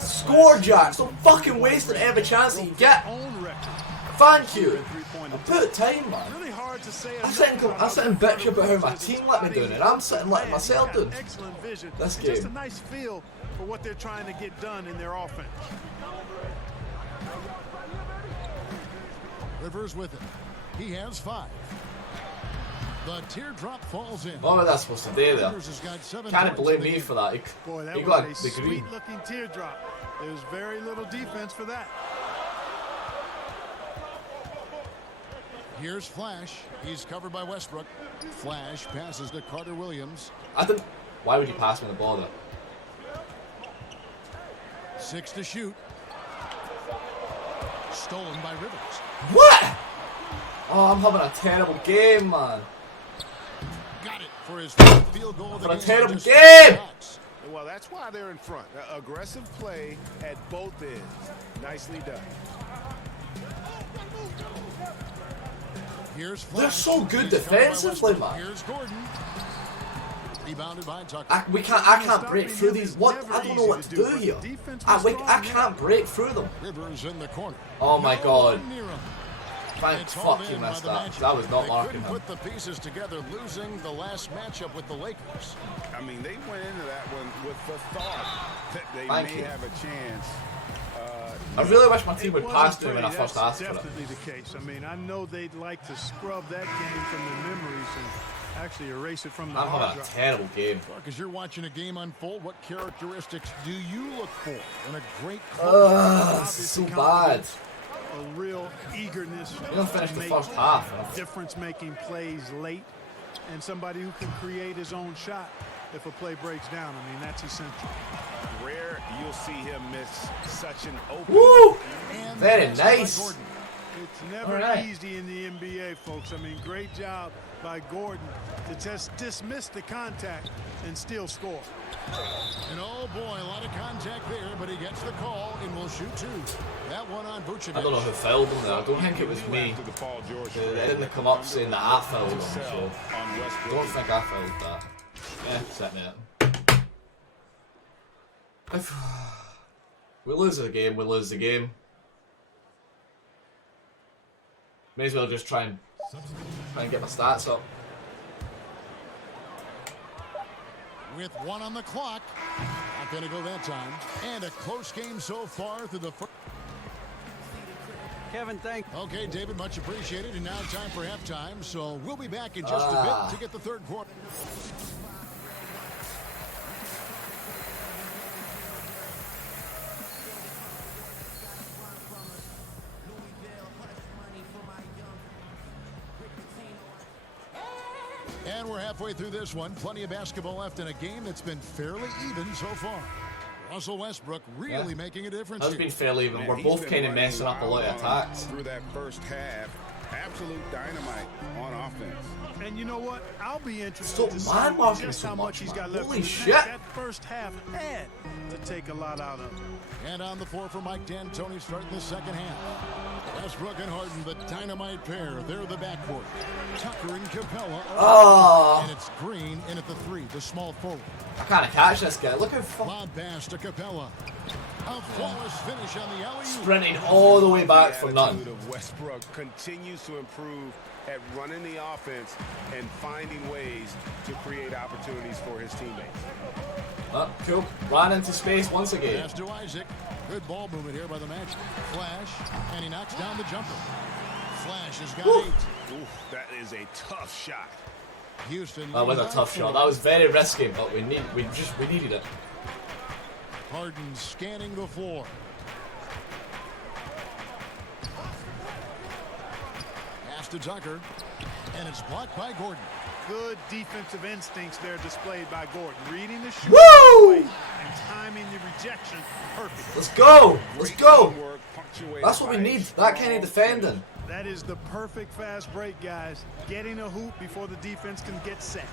Score, Jack. Stop fucking wasting every chance that you get. Thank you. I put time, man. I'm sitting bitch about how my team let me doing it. I'm sitting letting myself do this game. Just a nice feel for what they're trying to get done in their offense. Rivers with it. He has 5. The teardrop falls in. What was I supposed to do there? Can't blame me for that. Boy, that he got was the a green. sweet-looking teardrop. There's very little defense for that. Here's Flash. He's covered by Westbrook. Flash passes to Carter Williams. Why would you pass me the ball there? 6 to shoot. Stolen by Rivers. What? Oh, I'm having a terrible game, man. Got it for his first field goal. For a terrible game. Well, that's why they're in front. Aggressive play at both ends. Nicely done. They're so good defensively, man. Here's Gordon. Rebounded by Tucker. I can't break through these. What? I don't know what to do here. I can't break through them. Rivers in the corner. Oh my god. Thank fuck you missed that. That was not marking him. Put the pieces together, losing the last matchup with the Lakers. I mean, they went into that one with the thought that they may have a chance. I really wish my team would pass to him when I first asked for it. Definitely the case. I mean, I know they'd like to scrub that game from their memories and actually erase it from the I'm hard having a drive. terrible game. Because you're watching a game unfold, what characteristics do you look for in a great This is so bad. A real eagerness We don't finish to the make first half. difference-making plays late, and somebody who can create his own shot if a play breaks down. I mean, that's essential. Rare you'll see him miss such an open. Woo! Very nice. It's never easy in the NBA, folks. I mean, great job by Gordon to just dismiss the contact and still score. And oh boy, a lot of contact there, but he gets the call and will shoot two. That one on Vucevic. I don't know who fouled him there. I don't think it was me. They didn't come up saying that I fouled him, so I don't think I fouled that. Yeah, set me up. We lose the game, we lose the game. May as well just try and get my stats up. With one on the clock. Not going to go that time. And a close game so far through the first. Kevin, thank you. Okay, David, much appreciated. And now time for halftime. So we'll be back in just a bit to get the third quarter. And we're halfway through this one. Plenty of basketball left in a game that's been fairly even so far. Russell Westbrook really making a difference. That's been fairly even. We're both kind of messing up a lot of attacks. Through that first half, absolute dynamite on offense. And you know what? I'll be interested to see just how much he's got left. Holy shit! That first half had to take a lot out of him. And on the floor for Mike D'Antoni starting the second half. Westbrook and Harden, the dynamite pair. They're the backcourt. Tucker and Capella. And it's Green in at the three, the small forward. I can't catch this guy. Look how far. Lob pass to Capella. A flawless finish on the alley-oop. Sprinting all the way back for nothing. The attitude of Westbrook continues to improve at running the offense and finding ways to create opportunities for his teammates. Cool. Ran into space once again. Pass to Isaac. Good ball movement here by the Magic. Flash, and he knocks down the jumper. Flash has got 8. Ooh, that is a tough shot. Houston. That was a tough shot. That was very risky, but we needed it. Harden scanning the floor. Pass to Tucker, and it's blocked by Gordon. Good defensive instincts there displayed by Gordon. Reading the shot and timing the rejection perfect. Let's go! Let's go! That's what we need. That kind of defending. That is the perfect fast break, guys. Getting a hoop before the defense can get set.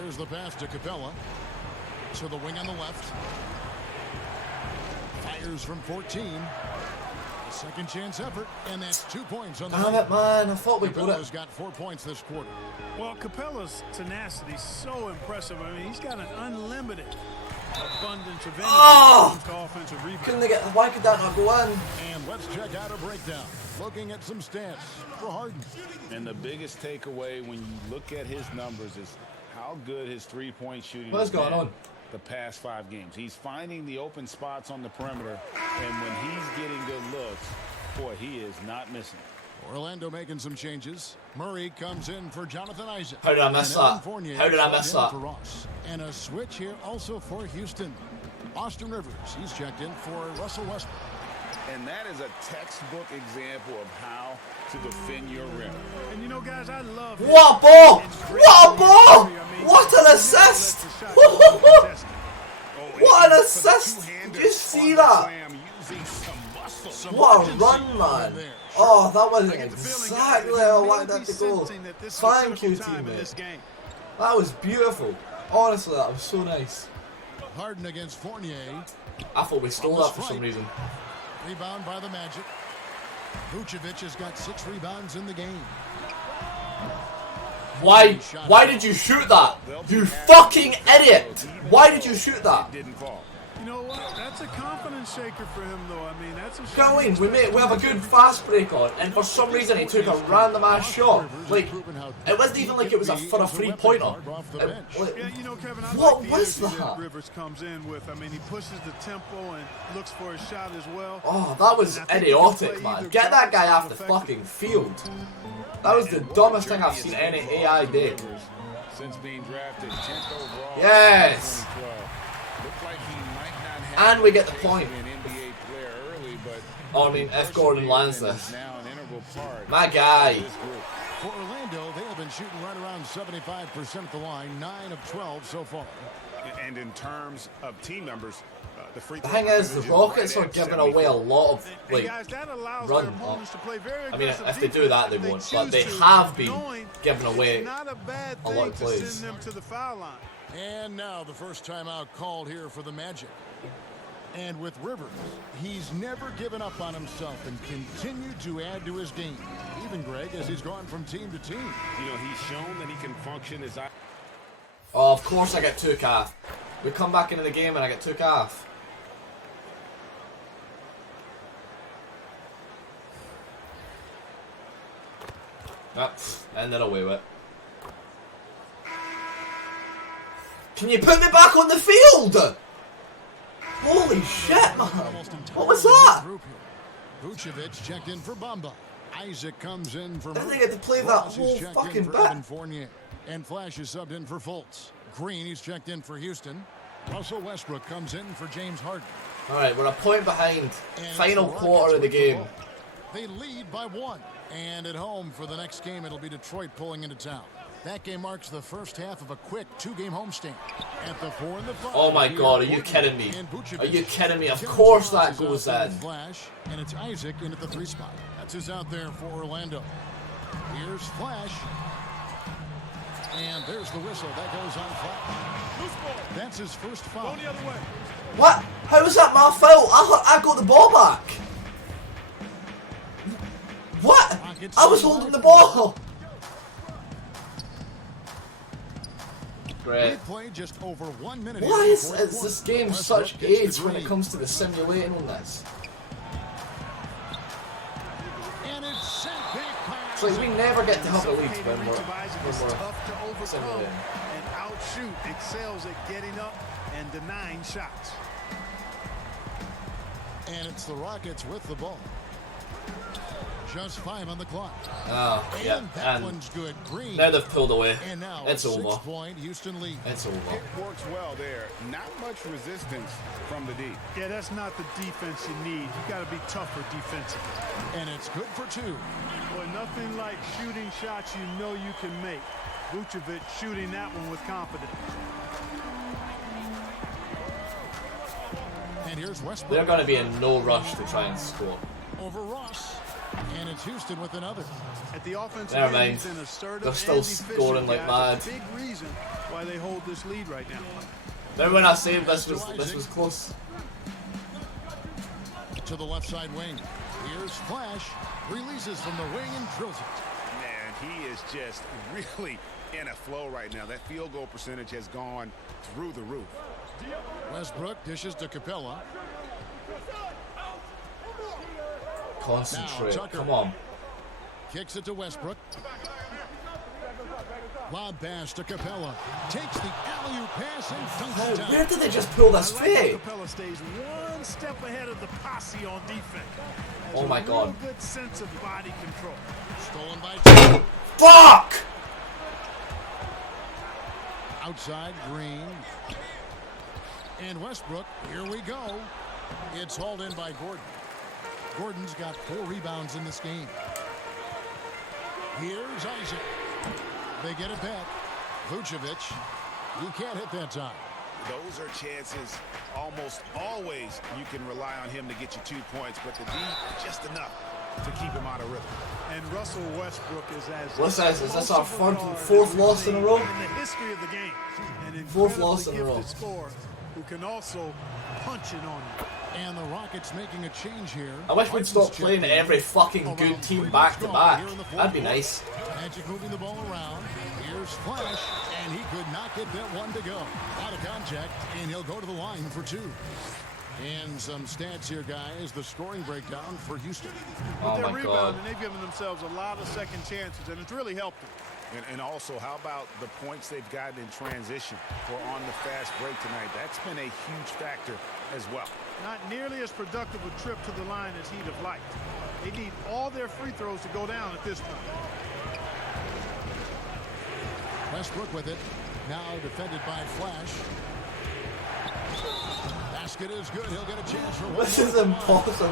There's the pass to Capella. To the wing on the left. Fires from 14. Second chance effort, and that's 2 points on the Damn it, man. I thought we got Capella's it. got 4 points this quarter. Well, Capella's tenacity is so impressive. I mean, he's got an unlimited abundance of energy when it comes to offensive rebounds. Why could that not go in? And let's check out a breakdown. Looking at some stats for Harden. And the biggest takeaway when you look at his numbers is how good his three-point shooting What's has been going on? the past 5 games. He's finding the open spots on the perimeter, and when he's getting good looks, boy, he is not missing. Orlando making some changes. Murray comes in for Jonathan Isaac. How did I miss that? How did I miss that? For Ross. And a switch here also for Houston. Austin Rivers, he's checked in for Russell Westbrook. And that is a textbook example of how to defend your rim. And you know, guys, I love What a ball! What a ball! What an assist! What an assist! Did you see that? What a run, man! Oh, that was exactly how I wanted that to go. Thank you, teammate. That was beautiful. Honestly, that was so nice. Harden against Fournier. I thought we stole that for some reason. Rebound by the Magic. Vucevic has got 6 rebounds in the game. Why did you shoot that? You fucking idiot! Why did you shoot that? You know what? That's a confidence shaker for him, though. I mean, that's a. Going, we have a good fast break on, and for some reason he took a random ass shot. Like, it wasn't even like it was for a 3-pointer. Yeah, you know, Kevin, I What like the was energy that? Rivers comes in with. I mean, he pushes the tempo and looks for a shot as well. Oh, that was idiotic, man. Get that guy off the fucking field. That was the dumbest thing I've seen any AI do. Since being drafted 10th overall. Yes! Looked like he might not have And we get the point. an NBA player early, but Oh, I mean, if Gordon lands this. now an integral part My guy. of this group. For Orlando, they have been shooting right around 75% at the line, 9 of 12 so far. And in terms of team members, the free The throw thing is, the percentage Rockets right are at giving away a 74. lot of, like, run. I mean, if they do that, they won't. But they have been giving away a lot of plays. And now the first timeout called here for the Magic. And with Rivers, he's never given up on himself and continued to add to his game. Even, Greg, as he's gone from team to team. You know, he's shown that he can function as Oh, of course I get 2 calf. We come back into the game and I get 2 calf. Yep, ended away with it. Can you put me back on the field? Holy shit, man! What was that? Vucevic checked in for Bamba. Isaac comes in for. I didn't get to play that whole fucking bit. Fournier. And Flash is subbed in for Fultz. Green, he's checked in for Houston. Russell Westbrook comes in for James Harden. Alright, we're a point behind. And Final the quarter of the Rockets with game. ball. They lead by 1. And at home for the next game, it'll be Detroit pulling into town. That game marks the first half of a quick 2-game homestand. At the 4 and the 5. Oh my god, are you kidding me? Are you kidding me? Of course that goes in. Flash, and it's Isaac in at the 3 spot. That's who's out there for Orlando. Here's Flash. And there's the whistle. That goes on Flash. That's his first foul. What? How was that my foul? I got the ball back. What? I was holding the ball. Great. Just over 1 minute. Why is this game such AIDS when it comes to the simulating on this? And it's sent back. It's like we never get to have a lead when we're tough to simulating. overcome and outshoot, excels at getting up and denying shots. And it's the Rockets with the ball. Just 5 on the clock. Oh, yeah. That And one's good. Green. now they've pulled away. And now It's a over. 6-point Houston lead. It's over. It works well there. Not much resistance from the D. Yeah, that's not the defense you need. You got to be tougher defensively. And it's good for 2. Boy, nothing like shooting shots you know you can make. Vucevic shooting that one with confidence. And here's Westbrook. They're going to be in no rush to try and score. Over Ross. And it's Houston with another. At the offensive Never end, mind. he's been assertive They're still and efficient, scoring like guys. mad. Big reason why they hold this lead right now. Remember when I said this was close? To the left side wing. Here's Flash. Releases from the wing and drills it. Man, he is just really in a flow right now. That field goal percentage has gone through the roof. Westbrook dishes to Capella. Concentrate. Come on. Kicks it to Westbrook. Lob pass to Capella. Takes the alley-oop pass and dunks it down. Where did they just pull this fade? Capella stays one step ahead of the posse on defense. Has Oh my a God. real good sense of body control. Stolen by 2. Fuck! Outside Green. And Westbrook, here we go. It's hauled in by Gordon. Gordon's got 4 rebounds in this game. Here's Isaac. They get it back. Vucevic. He can't hit that time. Those are chances almost always you can rely on him to get you 2 points, but the D, just enough to keep him out of rhythm. And Russell Westbrook is as What's this? Is this our fourth loss in a row? in the history of the game. An Fourth loss in a incredibly row. gifted scorer who can also punch it on you. And the Rockets making a change here. I wish we'd stop playing every fucking good team back to back. That'd be nice. Magic moving the ball around. Here's Flash, and he could not get that one to go. Out of contact, and he'll go to the line for 2. And some stats here, guys. The scoring breakdown for Houston. With their rebounding, they've given themselves a lot of second chances, and it's really helped them. And also, how about the points they've gotten in transition or on the fast break tonight? That's been a huge factor as well. Not nearly as productive a trip to the line as he'd have liked. They need all their free throws to go down at this point. Westbrook with it. Now defended by Flash. Basket is good. He'll get a chance for one. This is impossible.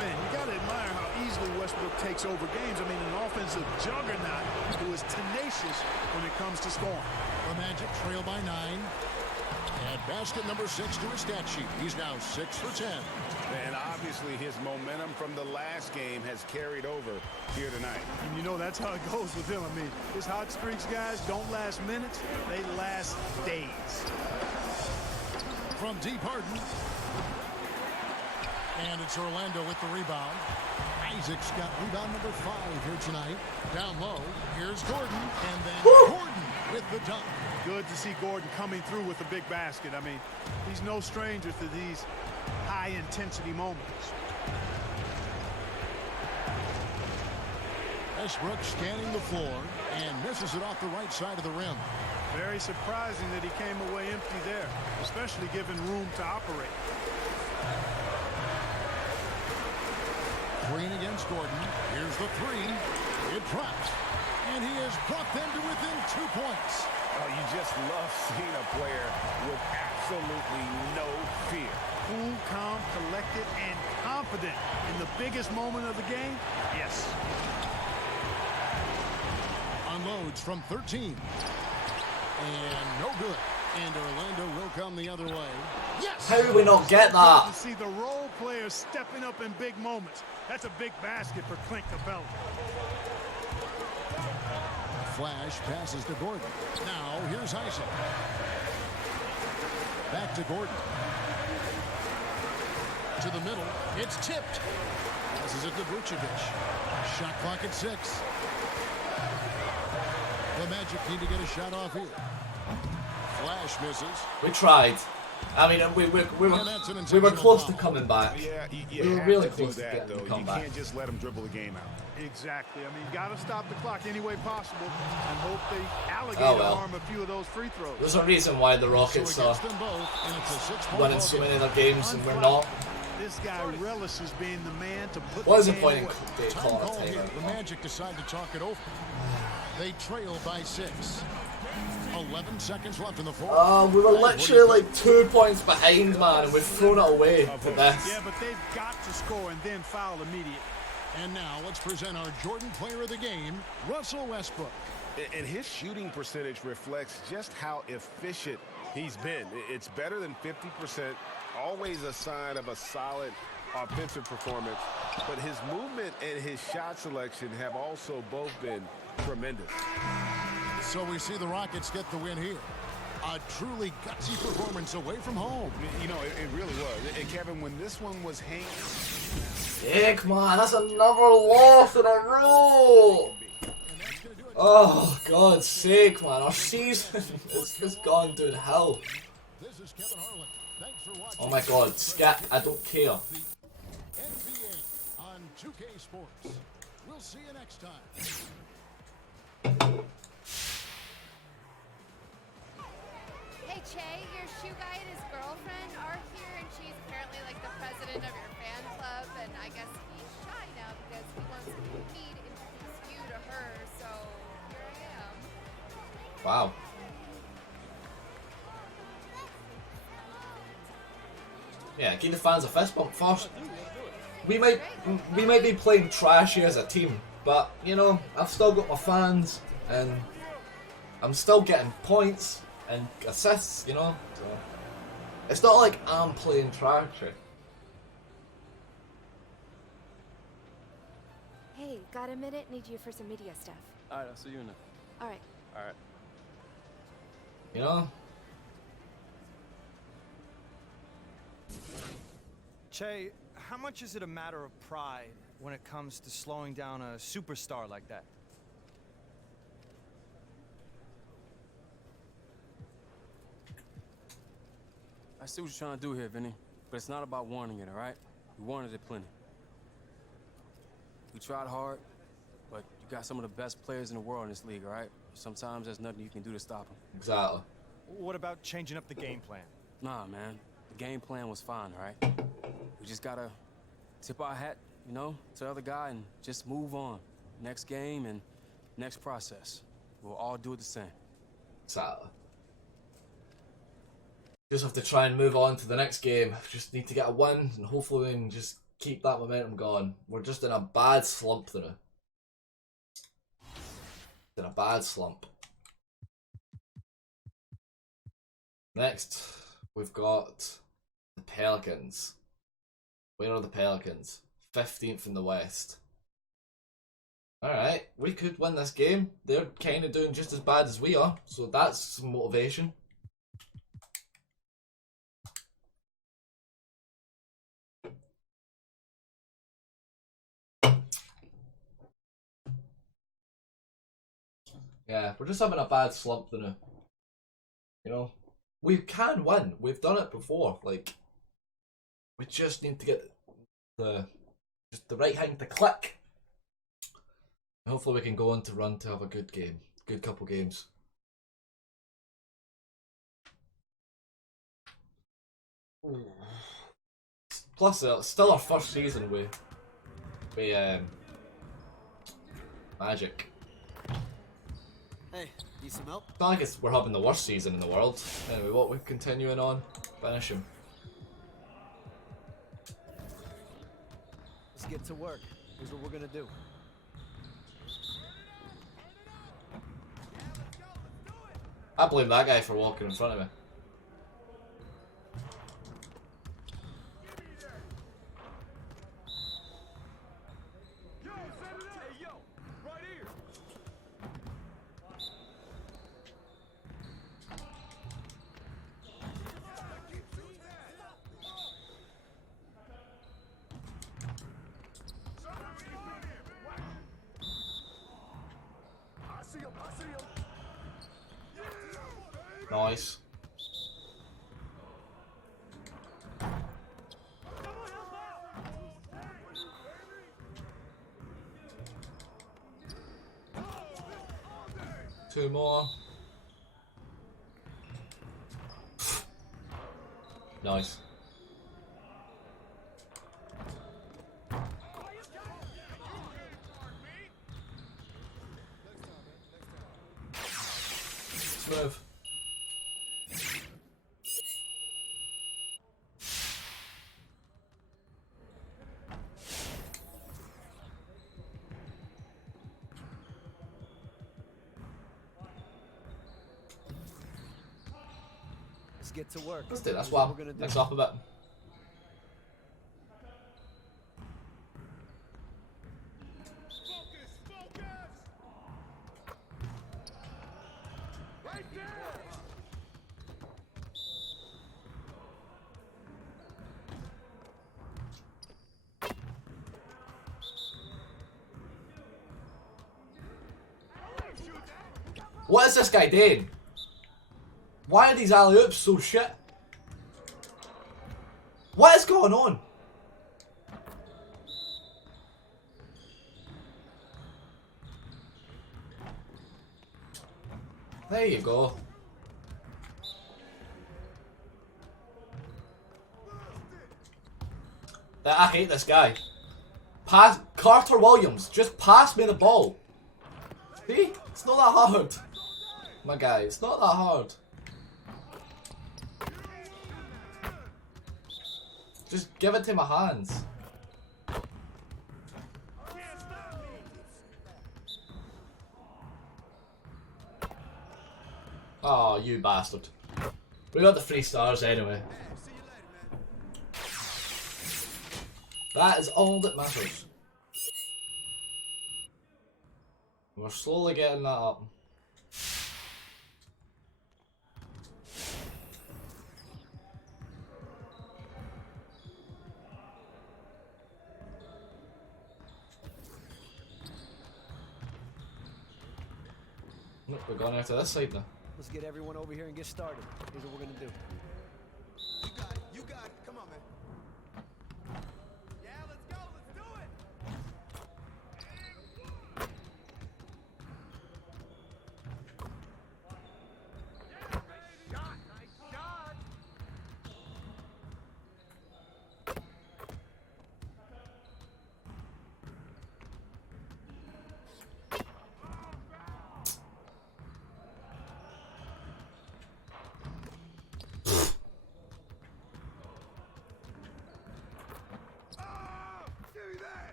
Man, you got to admire how easily Westbrook takes over games. I mean, an offensive juggernaut who is tenacious when it comes to scoring. The Magic trail by 9. And basket number 6 to his stat sheet. He's now 6 for 10. And obviously his momentum from the last game has carried over here tonight. And you know that's how it goes with him. I mean, his hot streaks, guys, don't last minutes. They last days. From deep Harden. And it's Orlando with the rebound. Isaac's got rebound number 5 here tonight. Down low. Here's Gordon. And then Gordon with the dunk. Good to see Gordon coming through with a big basket. I mean, he's no stranger to these high-intensity moments. Westbrook scanning the floor and misses it off the right side of the rim. Very surprising that he came away empty there, especially given room to operate. Green against Gordon. Here's the 3. It drops. And he has brought them to within 2 points. Oh, you just love seeing a player with absolutely no fear. Cool, calm, collected, and confident in the biggest moment of the game? Yes. Unloads from 13. And no good. And Orlando will come the other way. Yes! How do we not get Good that? to see the role players stepping up in big moments. That's a big basket for Clint Capella. Flash passes to Gordon. Now here's Isaac. Back to Gordon. To the middle. It's tipped. Passes it to Vucevic. Shot clock at 6. The Magic need to get a shot off here. Flash misses. We tried. I mean, we were close to coming back. Yeah, We were really close to getting the You comeback. can't just let him dribble the game out. Exactly. I mean, got to stop the clock any way possible and hope they alligator Oh, well. arm a few of those free throws. There's a reason why the Rockets are winning so many of their games and we're not. This guy relishes being the man to put What is the game point in away. calling a Call here. timeout? The Magic decide to talk it over. They trail by 6. 11 seconds left in the fourth. Oh, we were literally like 2 points behind, man, and we've thrown it away with this. Yeah, but they've got to score and then foul immediately. And now let's present our Jordan Player of the Game, Russell Westbrook. And his shooting percentage reflects just how efficient he's been. It's better than 50%, always a sign of a solid offensive performance. But his movement and his shot selection have also both been tremendous. So we see the Rockets get the win here. A truly gutsy performance away from home. You know, it really was. And Kevin, when this one was hanging... Heck, man, that's another loss in a row! Oh, God's sake, man, our season has just gone downhill. Oh my God, scat, I don't care. NBA on 2K Sports. We'll see you next time. Hey, Che, your shoe guy and his girlfriend are here, and she's apparently like the president of your fan club, and I guess he's shy now because he wants me to introduce you to her, so here I am. Wow. Yeah, give the fans a fist bump first. We might be playing trashy as a team, but you know, I've still got my fans, and I'm still getting points and assists, you know. So it's not like I'm playing trashy. Hey, got a minute? Need you for some media stuff. Alright, I'll see you in a... Alright. Alright. You know. Che, how much is it a matter of pride when it comes to slowing down a superstar like that? I see what you're trying to do here, Vinny. But it's not about wanting it, all right? We wanted it plenty. We tried hard, but you got some of the best players in the world in this league, all right? Sometimes there's nothing you can do to stop them. Exactly. What about changing up the game plan? Nah, man. The game plan was fine, all right? We just gotta tip our hat, you know, to the other guy and just move on. Next game and next process. We'll all do it the same. Exactly. Just have to try and move on to the next game. Just need to get a win and hopefully we can just keep that momentum going. We're just in a bad slump now. In a bad slump. Next, we've got the Pelicans. Where are the Pelicans? 15th in the West. Alright, we could win this game. They're kind of doing just as bad as we are, so that's some motivation. Yeah, we're just having a bad slump now. You know, we can win. We've done it before. Like, we just need to get the right thing to click. Hopefully we can go on to run to have a good game. Good couple games. Plus, it's still our first season with Magic. Hey, need some help? It's not like we're having the worst season in the world. Anyway, what we're continuing on, finish him. Let's get to work. Here's what we're gonna do. I blame that guy for walking in front of me. Nice. Two more. Nice. Smooth. Let's get to work. Let's do that Here's swap. what we're gonna do. Mix up a bit. What is this guy doing? Why are these alley-oops so shit? What is going on? There you go. I hate this guy. Pass Carter Williams, just pass me the ball. See? It's not that hard. My guy, it's not that hard. Just give it to my hands. Oh, you bastard. We got the 3 stars anyway. That is all that matters. We're slowly getting that up. Nope, we're going out to this side now. Let's get everyone over here and get started. Here's what we're gonna do.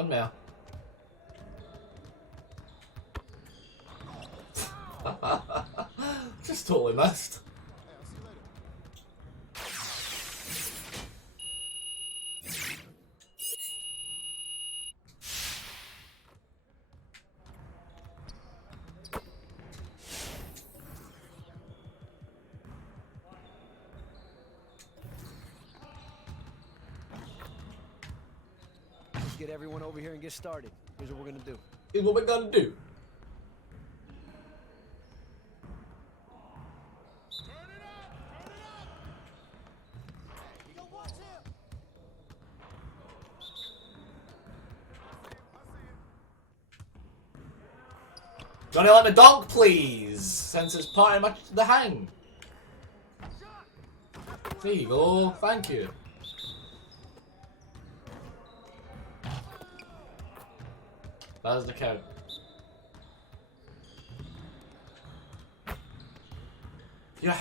one mehr. Just totally missed. Let's get everyone over here and get started. Here's what we're gonna do. Here's what we're gonna do. Johnny, let me dunk, please, since it's pretty much the hang. There you go, thank you. That's the count. Yeah,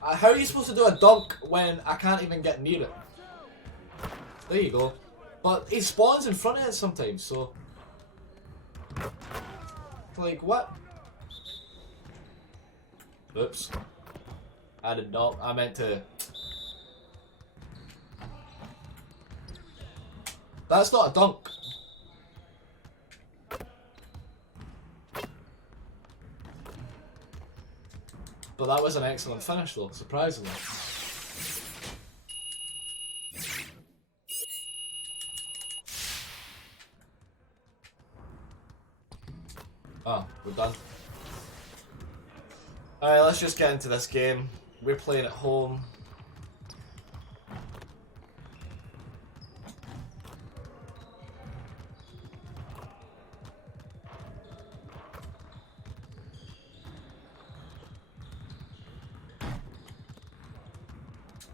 how are you supposed to do a dunk when I can't even get near it? There you go. But he spawns in front of it sometimes, so... Like, what? Oops. I did not. I meant to... That's not a dunk. But that was an excellent finish though, surprisingly. Oh, we're done. Alright, let's just get into this game. We're playing at home.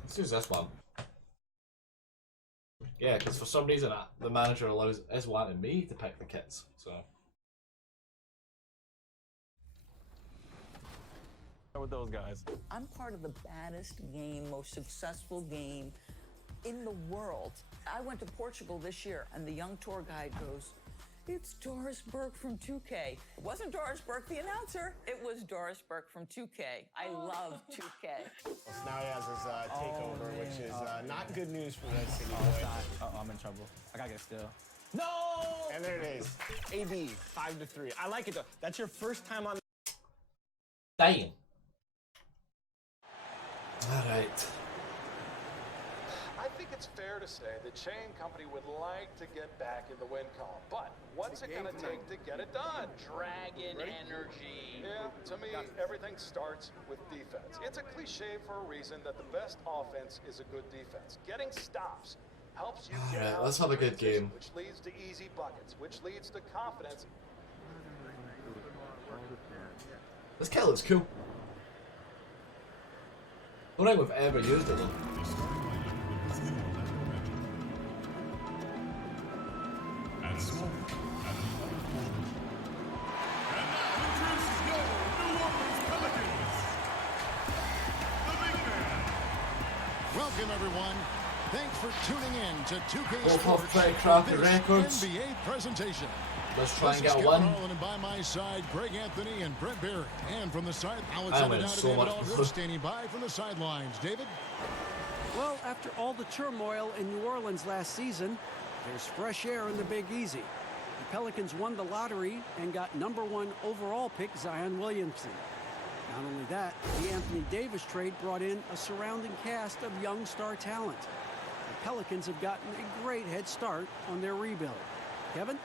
Let's use this one. Yeah, because for some reason the manager is wanting me to pick the kits, so... With those guys. I'm part of the baddest game, most successful game in the world. I went to Portugal this year, and the young tour guide goes, "It's Doris Burke from 2K." It wasn't Doris Burke, the announcer. It was Doris Burke from 2K. I love 2K. Well, so now he has his takeover, which is not good news for Red City Boy. Uh-oh, I'm in trouble. I gotta get a steal. No! And there it is. AB, 5-3. I like it though. That's your first time on. Damn. Alright. I think it's fair to say the chain company would like to get back in the win column, but what's it going to take to get it done? Dragon energy. Yeah, to me, everything starts with defense. It's a cliche for a reason that the best offense is a good defense. Getting stops helps you get Alright, out let's have a good game. which leads to easy buckets, which leads to confidence. This kit looks cool. I don't think we've ever used it though. And small. And now introduces your New Orleans Pelicans, the big man. Welcome, everyone. Thanks for tuning in to 2K Both Sports have pretty for crafty this records. NBA presentation. Let's try and This is get Kevin one. Harlan, and by my side, Greg Anthony and Brett Barrett. And from the side, now let's I'm send it in out to so David much Aldridge, standing by from the sidelines. David? Well, after all the turmoil in New Orleans last season, there's fresh air in the Big Easy. The Pelicans won the lottery and got #1 overall pick Zion Williamson. Not only that, the Anthony Davis trade brought in a surrounding cast of young star talent. The Pelicans have gotten a great head start on their rebuild. Kevin?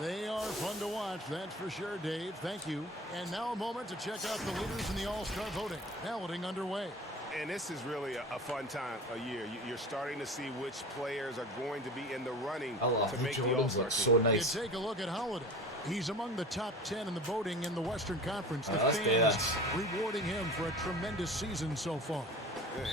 They are fun to watch, that's for sure, Dave. Thank you. And now a moment to check out the leaders in the All-Star voting. Balloting underway. And this is really a fun time of year. You're starting to see which players are going to be in the running to make the All-Star team. So nice. You take a look at Holiday. He's among the top 10 in the voting in the Western Conference. The Let's do fans this. rewarding him for a tremendous season so far.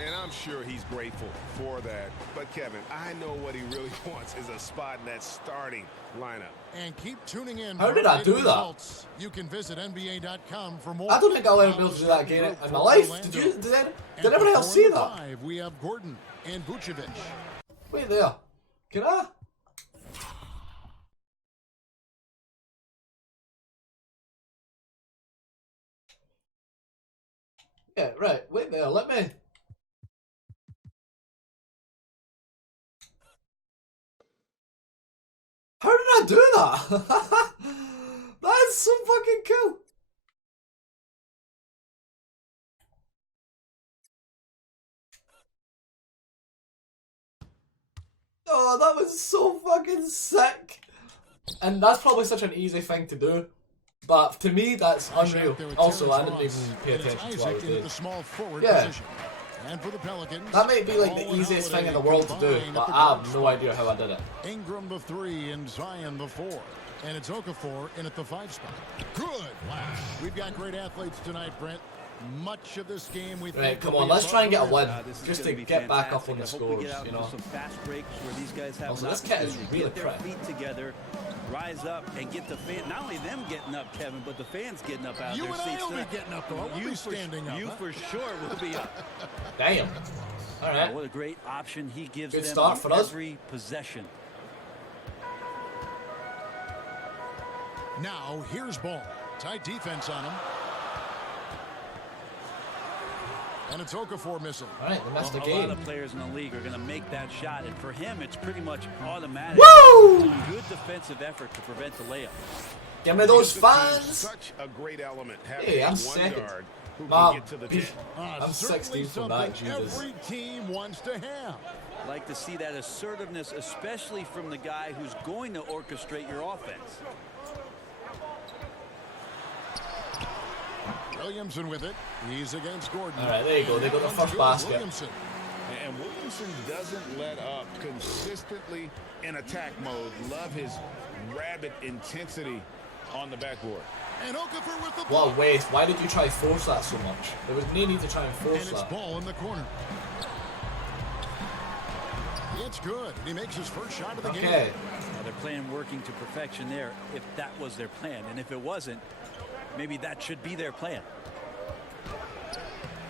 And I'm sure he's grateful for that. But, Kevin, I know what he really wants is a spot in that starting lineup. And keep tuning in. How for did I do updated that? results. You can visit NBA.com for more. I don't think I'll ever be able to do that again in my life. Did anybody else see that? 5, we have Gordon and Vucevic. Wait there. Can I? Yeah, right. Wait there. Let me. How did I do that? That's so fucking cool. Oh, that was so fucking sick. And that's probably such an easy thing to do. But to me, that's unreal. Also, I didn't even pay attention to what I was doing. Yeah. And for the Pelicans, that might be like the easiest thing in the world to do, but I have no idea how I did it. Ingram the 3 and Zion the 4. And it's Okafor in at the 5 spot. Good. We've got great athletes tonight, Brent. Much of this game we right, come on, let's try and get a win, just to get back up on the scores, you know. Some fast breaks where these guys have also, this kit is really get their feet together, rise up, and get the fan. Not only them getting up, Kevin, but the fans getting up out of their seats. You and I will be getting up, though. We'll be standing up. You for sure will be up. Damn. All right. What a great option he gives Good them start for us. every possession. Now, here's ball. Tight defense on him. And it's Okafor missing. All right, the master A game. lot of players in the league are going to make that shot, and for him, it's pretty much automatic. Woo! Good defensive effort to prevent the layup. Give me those fans. Such a great element. Hey, I'm second. Mom, I'm 16th from that, Jesus. Every team wants to have. Like to see that assertiveness, especially from the guy who's going to orchestrate your offense. Williamson with it. He's against Gordon. All right, there you go. They got the first basket. Williamson. And Williamson doesn't let up consistently in attack mode. Love his rabid intensity on the backboard. And Okafor with the ball. What a waste. Why did you try to force that so much? There was no need to try and force and it's that. Ball in the corner. It's good. He makes his first shot of the game. Now they're playing working to perfection there, if that was their plan. And if it wasn't, maybe that should be their plan.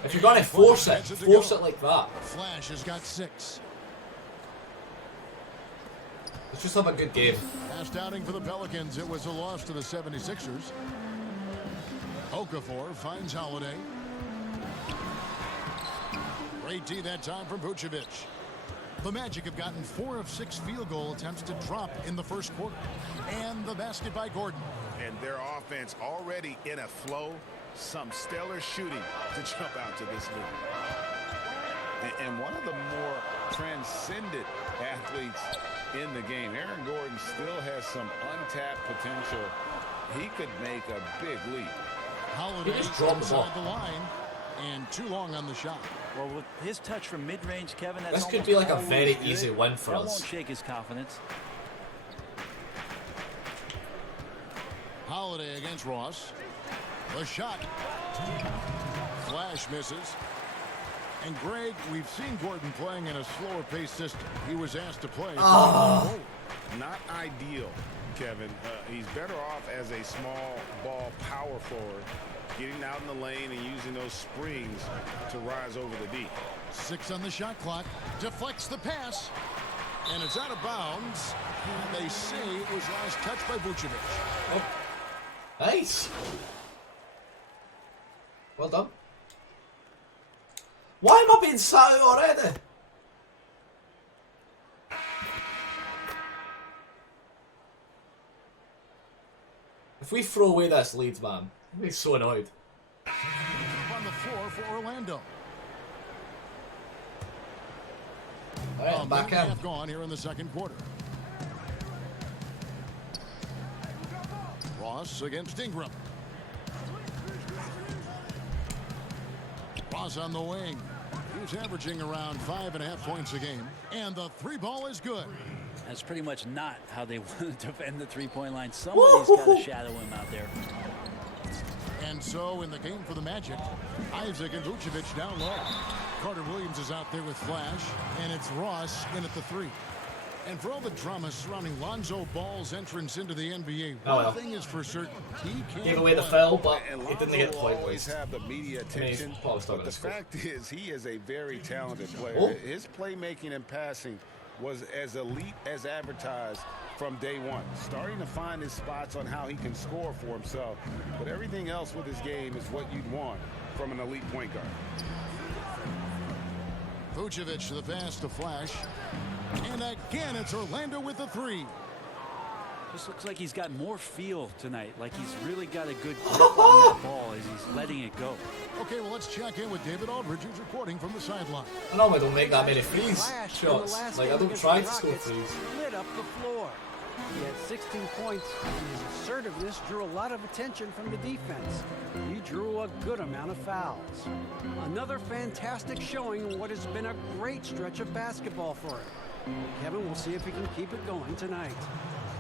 If you're going to force it like that. Flash has got 6. Let's just have a good game. Last outing for the Pelicans, it was a loss to the 76ers. Okafor finds Holiday. Great D that time from Vucevic. The Magic have gotten 4 of 6 field goal attempts to drop in the first quarter. And the basket by Gordon. And their offense already in a flow. Some stellar shooting to jump out to this league. And one of the more transcendent athletes in the game. Aaron Gordon still has some untapped potential. He could make a big leap. Holiday inside the line and too long on the shot. Well, with his touch from mid-range, Kevin, that's this could be like a very good. easy win for that us. Won't shake his confidence. Holiday against Ross. The shot. Flash misses. And Greg, we've seen Gordon playing in a slower paced system. He was asked to play. Not ideal, Kevin. He's better off as a small ball power forward, getting out in the lane and using those springs to rise over the D. 6 on the shot clock. Deflects the pass. And it's out of bounds. And they say it was last touched by Vucevic. Oh. Nice. Well done. Why am I being sat out already? If we throw away this lead, man, I'll be so annoyed. On the floor for Orlando. All right, back in. Gone here in the second quarter. Ross against Ingram. Ross on the wing. He's averaging around 5.5 points a game. And the 3 ball is good. That's pretty much not how they want to defend the three-point line. Somebody's got to shadow him out there. And so in the game for the Magic, Isaac and Vucevic down low. Carter Williams is out there with Flash. And it's Ross in at the 3. And for all the drama surrounding Lonzo Ball's entrance into the NBA, one thing is for certain: he can't gave away the foul, but and it didn't get point. Always have the media attention. But the fact is, he is a very talented player. His playmaking and passing was as elite as advertised from day one. Starting to find his spots on how he can score for himself. But everything else with his game is what you'd want from an elite point guard. Vucevic to the pass to Flash. And again, it's Orlando with the three. Just looks like he's got more feel tonight, like he's really got a good grip on that ball as he's letting it go. Okay, well, let's check in with David Aldridge, who's reporting from the sideline. I normally don't make that many freeze shots. Like, I don't try to score freeze. Lit up the floor. He had 16 points, and his assertiveness drew a lot of attention from the defense. He drew a good amount of fouls. Another fantastic showing in what has been a great stretch of basketball for him. Kevin, we'll see if he can keep it going tonight.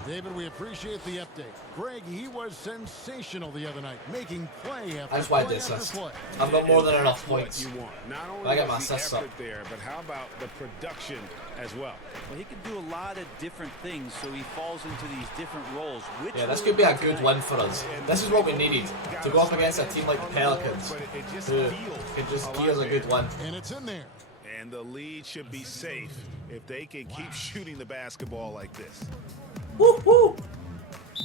David, we appreciate the update. Greg, he was sensational the other night, making play after That's why play this after is. play. I've got more than enough points. You want. Not only I get my was the assists up. effort there, but how about the production as well? Well, he can do a lot of different things, so he falls into these different roles. Yeah, this could be a good win for us. This is what we needed to go up against a team like the Pelicans, who can just give us a good win. And it's in there. And the lead should be safe if they can keep shooting the basketball like this. Woo woo!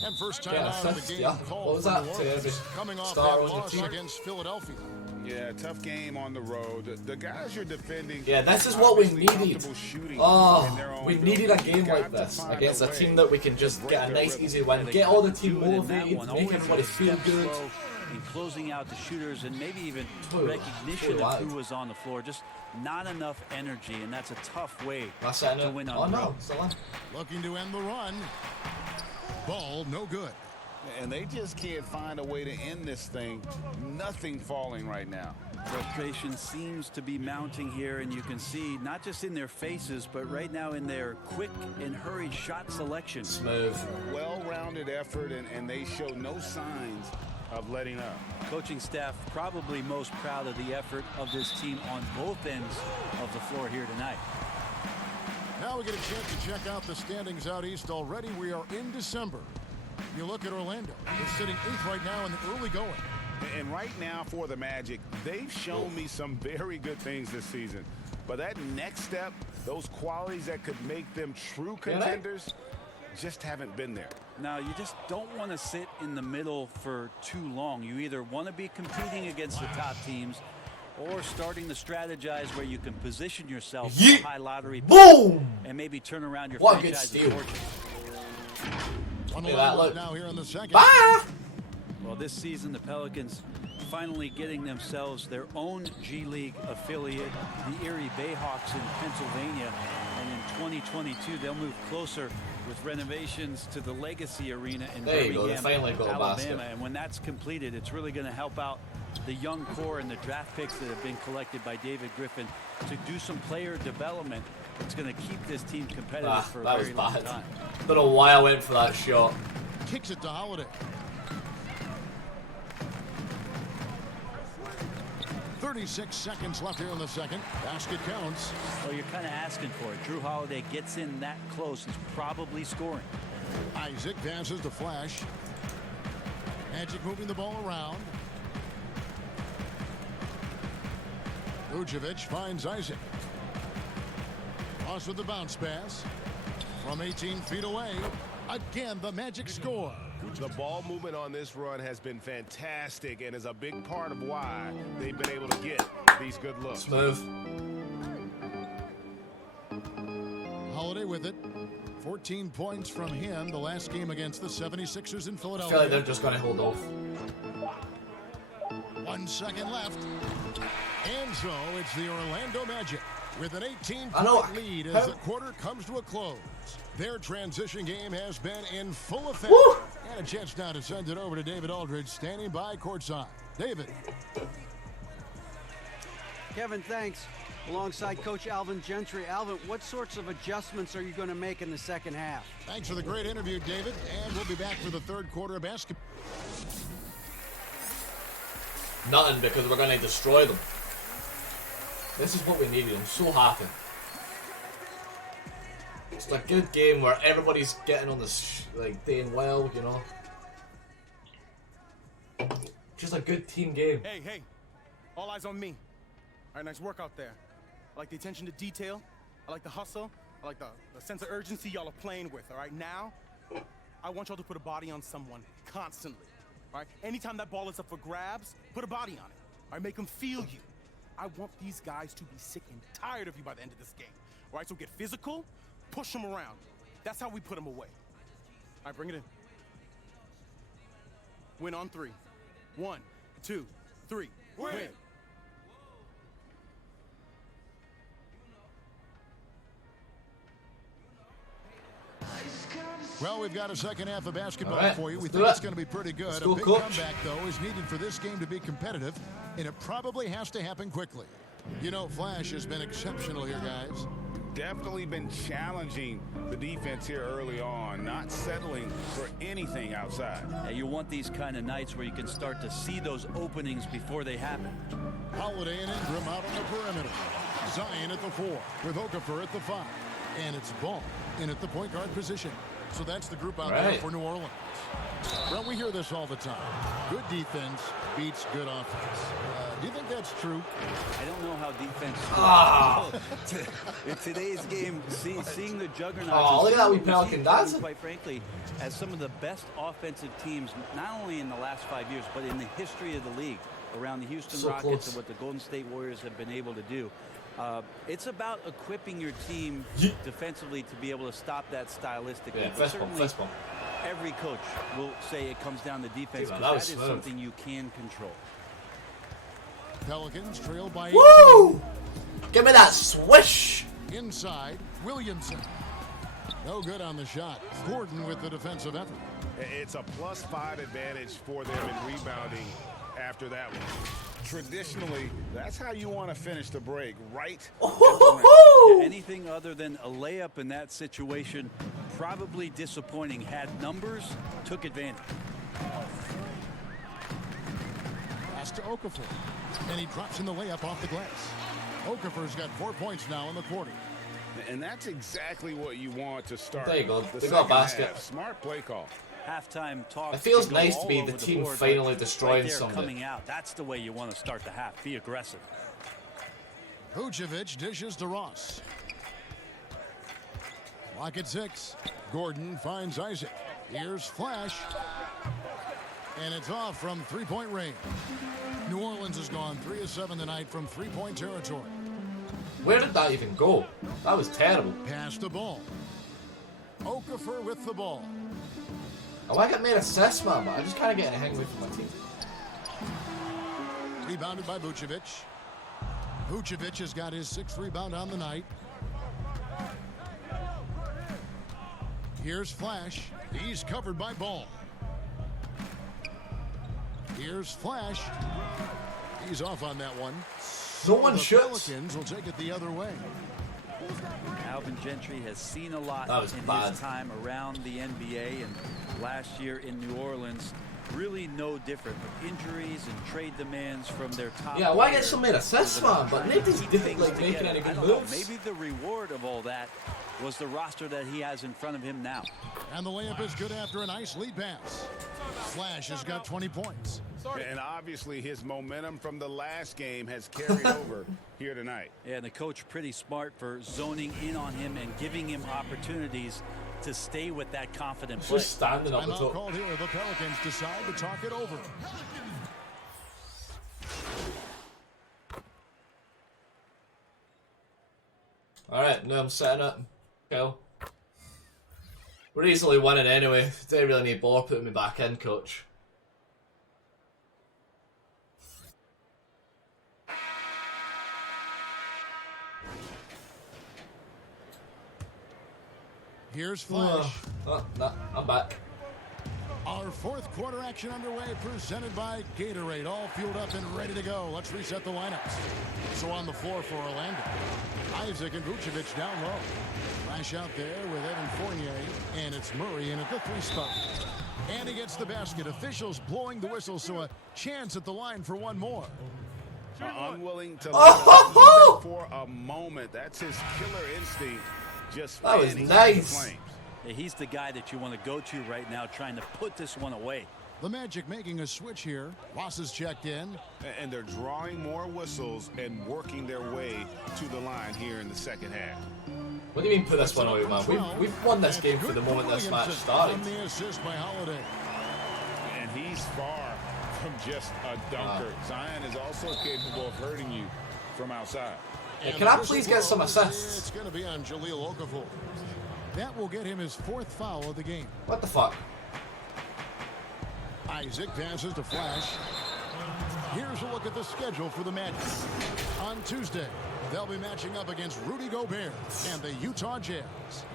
And first time Yeah, out of the game yeah. called What was for that? New To Orleans, every coming off star that on the loss team? against Philadelphia. Yeah, tough game on the road. The guys you're defending. Yeah, this is what we obviously needed. comfortable shooting in Oh, their own we needed a building. game You like got to this find against a way team that we can just get a nice, easy win, get all the team motivated, make everybody feel good. In closing out the shooters and maybe even Totally. recognition Totally of wild. who was on the floor. Just not enough energy, and that's a tough way That's it, to win oh on the no, road. still on. Looking to end the run. Ball no good. And they just can't find a way to end this thing. Nothing falling right now. Frustration seems to be mounting here, and you can see not just in their faces, but right now in their quick and hurried shot selection. Smooth. Well-rounded effort, and they show no signs of letting up. Coaching staff probably most proud of the effort of this team on both ends of the floor here tonight. Now we get a chance to check out the standings out east already. We are in December. You look at Orlando. They're sitting 8th right now in the early going. And right now for the Magic, they've shown me some very good things this season. But that next step, those qualities that could make them true contenders, just haven't been there. Now, you just don't want to sit in the middle for too long. You either want to be competing against the top teams or starting to strategize where you can position yourself for high lottery Boom! and maybe turn around your What a good franchise's steal. fortune. One Look at that, look. now here in the second. Bye! Well, this season, the Pelicans finally getting themselves their own G League affiliate, the Erie Bayhawks in Pennsylvania. And in 2022, they'll move closer with renovations to the Legacy Arena in There you go, they Birmingham, finally got a Alabama. basket. And when that's completed, it's really going to help out the young core and the draft picks that have been collected by David Griffin to do some player development. It's going to keep this team competitive for a that was very long bad. time. Don't know why I went for that shot. Kicks it to Holiday. 36 seconds left here in the second. Basket counts. Well, you're kind of asking for it. Drew Holiday gets in that close. He's probably scoring. Isaac passes to Flash. Magic moving the ball around. Vucevic finds Isaac. Cross with the bounce pass. From 18 feet away. Again, the Magic score. The ball movement on this run has been fantastic and is a big part of why they've been able to get these good looks. Smooth. Holiday with it. 14 points from him the last game against the 76ers in I Philadelphia. feel like they're just going to hold off. 1 second left. And so it's the Orlando Magic with an 18-point I know. lead as the quarter comes to a close. Their transition game has been in full effect. Woo! And a chance now to send it over to David Aldridge standing by courtside. David. Kevin, thanks. Alongside Coach Alvin Gentry. Alvin, what sorts of adjustments are you going to make in the second half? Thanks for the great interview, David. And we'll be back for the third quarter of basketball. Nothing, because we're going to destroy them. This is what we needed. I'm so happy. It's a good game where everybody's getting on this, like, doing well, you know. Just a good team game. Hey, hey. All eyes on me. All right, nice work out there. I like the attention to detail. I like the hustle. I like the sense of urgency y'all are playing with, all right? Now, I want y'all to put a body on someone constantly, all right? Anytime that ball is up for grabs, put a body on it. All right, make them feel you. I want these guys to be sick and tired of you by the end of this game. All right, so get physical, push them around. That's how we put them away. All right, bring it in. Win on 3. 1, 2, 3. Win. Well, we've got a second half of basketball right, for you. We let's think do it's it. going to be pretty good. Let's A go, big coach. comeback, though, is needed for this game to be competitive, and it probably has to happen quickly. You know, Flash has been exceptional here, guys. Definitely been challenging the defense here early on, not settling for anything outside. Yeah, you want these kind of nights where you can start to see those openings before they happen. Holiday and Ingram out on the perimeter. Zion at the 4 with Okafor at the 5. And it's Ball in at the point guard position. So that's the group out there for New Orleans. Well, we hear this all the time. Good defense beats good offense. Do you think that's true? I don't know how defense. In today's game, seeing the juggernauts. Oh, look at that wee Pelican dancing. Quite frankly, as some of the best offensive teams, not only in the last 5 years, but in the history of the league, around the Houston So Rockets close. and what the Golden State Warriors have been able to do. It's about equipping your team defensively to be able to stop that stylistically. Yeah, But fist bump, certainly, fist bump. every coach will say it comes down to defense, Dude, because that was that is smooth. something you can control. Pelicans trail by 18. Woo! Give me that swish! Inside, Williamson. No good on the shot. Gordon with the defensive effort. It's a +5 advantage for them in rebounding after that one. Traditionally, that's how you want to finish the break, right? Yeah, anything other than a layup in that situation, probably disappointing. Had numbers, took advantage. Pass to Okafor. And he drops in the layup off the glass. Okafor's got 4 points now in the quarter. And that's exactly what you want to start. There you go. the They got a second basket. half. Smart play call. Halftime talk. It feels could go nice to all be over the team board, finally but destroying right there, something. coming out. That's the way you want to start the half. Be aggressive. Vucevic dishes to Ross. Clock at 6. Gordon finds Isaac. Here's Flash. And it's off from three-point range. New Orleans has gone 3 of 7 tonight from three-point territory. Where did that even go? That was terrible. Pass the ball. Okafor with the ball. Oh, I got made assist, man, but I just can't get anything away from my team. Rebounded by Vucevic. Vucevic has got his 6th rebound on the night. Here's Flash. He's covered by Ball. Here's Flash. He's off on that one. No one the shoots. Pelicans will take it the other way. Alvin Gentry has seen a lot That was in bad. his time around the NBA, and last year in New Orleans, really no different. With injuries and trade demands from their top. Yeah, why get players, some made assists, they're man? But trying to nobody's keep doing, things like, making together. any I good don't know, moves. maybe the reward of all that was the roster that he has in front of him now. And the layup is good after a nice lead pass. Flash has got 20 points. And obviously his momentum from the last game has carried over here tonight. Yeah, and the coach pretty smart for zoning in on him and giving him opportunities to stay with that confident play. Just standing up the Timeout top. called here. The Pelicans decide to talk it over. Alright, now I'm setting up. Go. We're easily winning anyway. Don't really need ball putting me back in, coach. Here's Flash. Oh, no, I'm back. Our 4th quarter action underway, presented by Gatorade. All fueled up and ready to go. Let's reset the lineups. So on the floor for Orlando, Isaac and Vucevic down low. Flash out there with Evan Fournier, and it's Murray in at the 3 spot. And he gets the basket. Officials blowing the whistle, so a chance at the line for one more. Unwilling to let up even for a moment. That's his killer instinct. Just That was fanning nice. the flames. Yeah, he's the guy that you want to go to right now, trying to put this one away. The Magic making a switch here. Ross is checked in. And they're drawing more whistles and working their way to the line here in the second half. What do you mean put this one away, man? We've won this game from the moment this match started. From the assist by Holiday. And he's far from just a dunker. Zion is also capable of hurting you from outside. Hey, can I please get some assists? It's going to be on JakklL Okafor. That will get him his 4th foul of the game. What the fuck? Isaac passes to Flash. Here's a look at the schedule for the Magic. On Tuesday, they'll be matching up against Rudy Gobert and the Utah Jazz.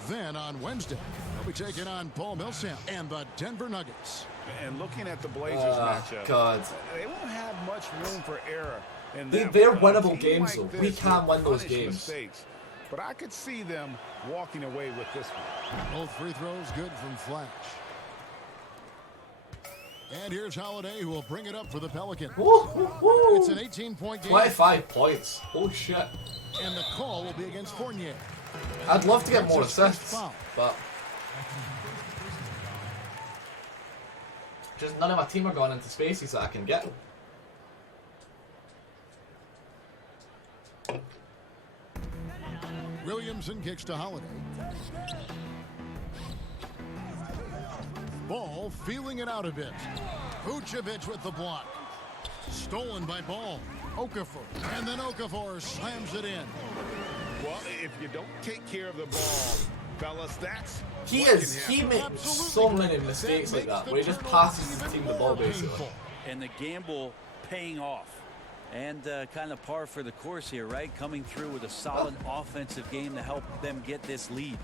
Then on Wednesday, they'll be taking on Paul Millsap and the Denver Nuggets. And looking at the Blazers matchup, God. they won't have much room for error. They're winnable games, though. We can win those games. Mistakes, but I could see them walking away with this one. Both free throws good from Flash. And here's Holiday, who will bring it up for the Pelicans. It's an 18-point game. 25 points. Oh, shit. And the call will be against Fournier. I'd love to get more assists, but just none of my team are going into spaces that I can get. Williamson kicks to Holiday. Ball feeling it out a bit. Vucevic with the block. Stolen by Ball. Okafor. And then Okafor slams it in. Well, if you don't take care of the ball, fellas, that's He makes so many mistakes like that, where he just passes his team the ball, basically. And the gamble paying off. And kind of par for the course here, right? Coming through with a solid offensive game to help them get this lead.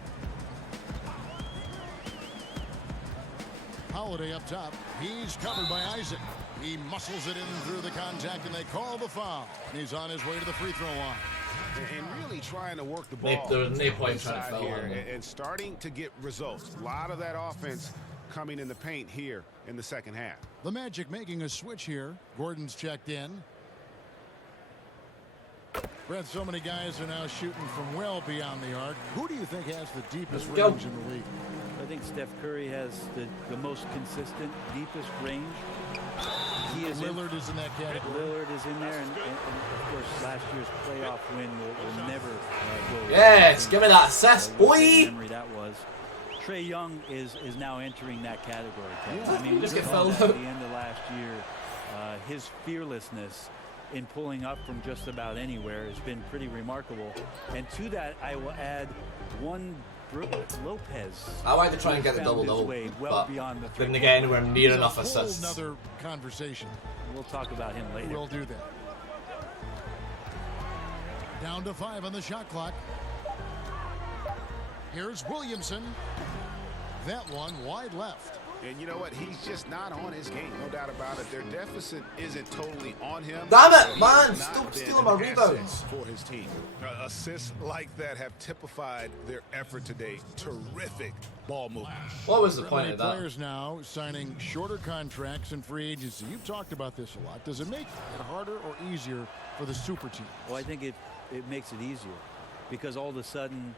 Holiday up top. He's covered by Isaac. He muscles it in through the contact, and they call the foul. He's on his way to the free throw line. And really trying to work the ball There's no point trying to foul here and starting to get results. A lot of that offense coming in the paint here in the second half. The Magic making a switch here. Gordon's checked in. Brett, so many guys are now shooting from well beyond the arc. Who do you think has the deepest range in the league? I think Steph Curry has the most consistent, deepest range. Lillard is in that category. Lillard is in there, and of course, last year's playoff win will never go. Yes, give me that assist, boy. Memory that was. Trae Young is now entering that category. Yeah, I mean, just we get saw fouled that at out. the end of last year. His fearlessness in pulling up from just about anywhere has been pretty remarkable. And to that, I will add one. Lopez. I like to try and get the double-double, but didn't get anywhere near enough assists. Another conversation. We'll talk about him later. We'll do that. Down to 5 on the shot clock. Here's Williamson. That one wide left. And you know what? He's just not on his game. No doubt about it. Their deficit isn't totally on him. Damn it, man! Stop stealing my rebounds. For his team. Assists like that have typified their effort today. Terrific ball movement. What was the point of that? Players now signing shorter contracts in free agency. You've talked about this a lot. Does it make it harder or easier for the super team? Well, I think it makes it easier because all of a sudden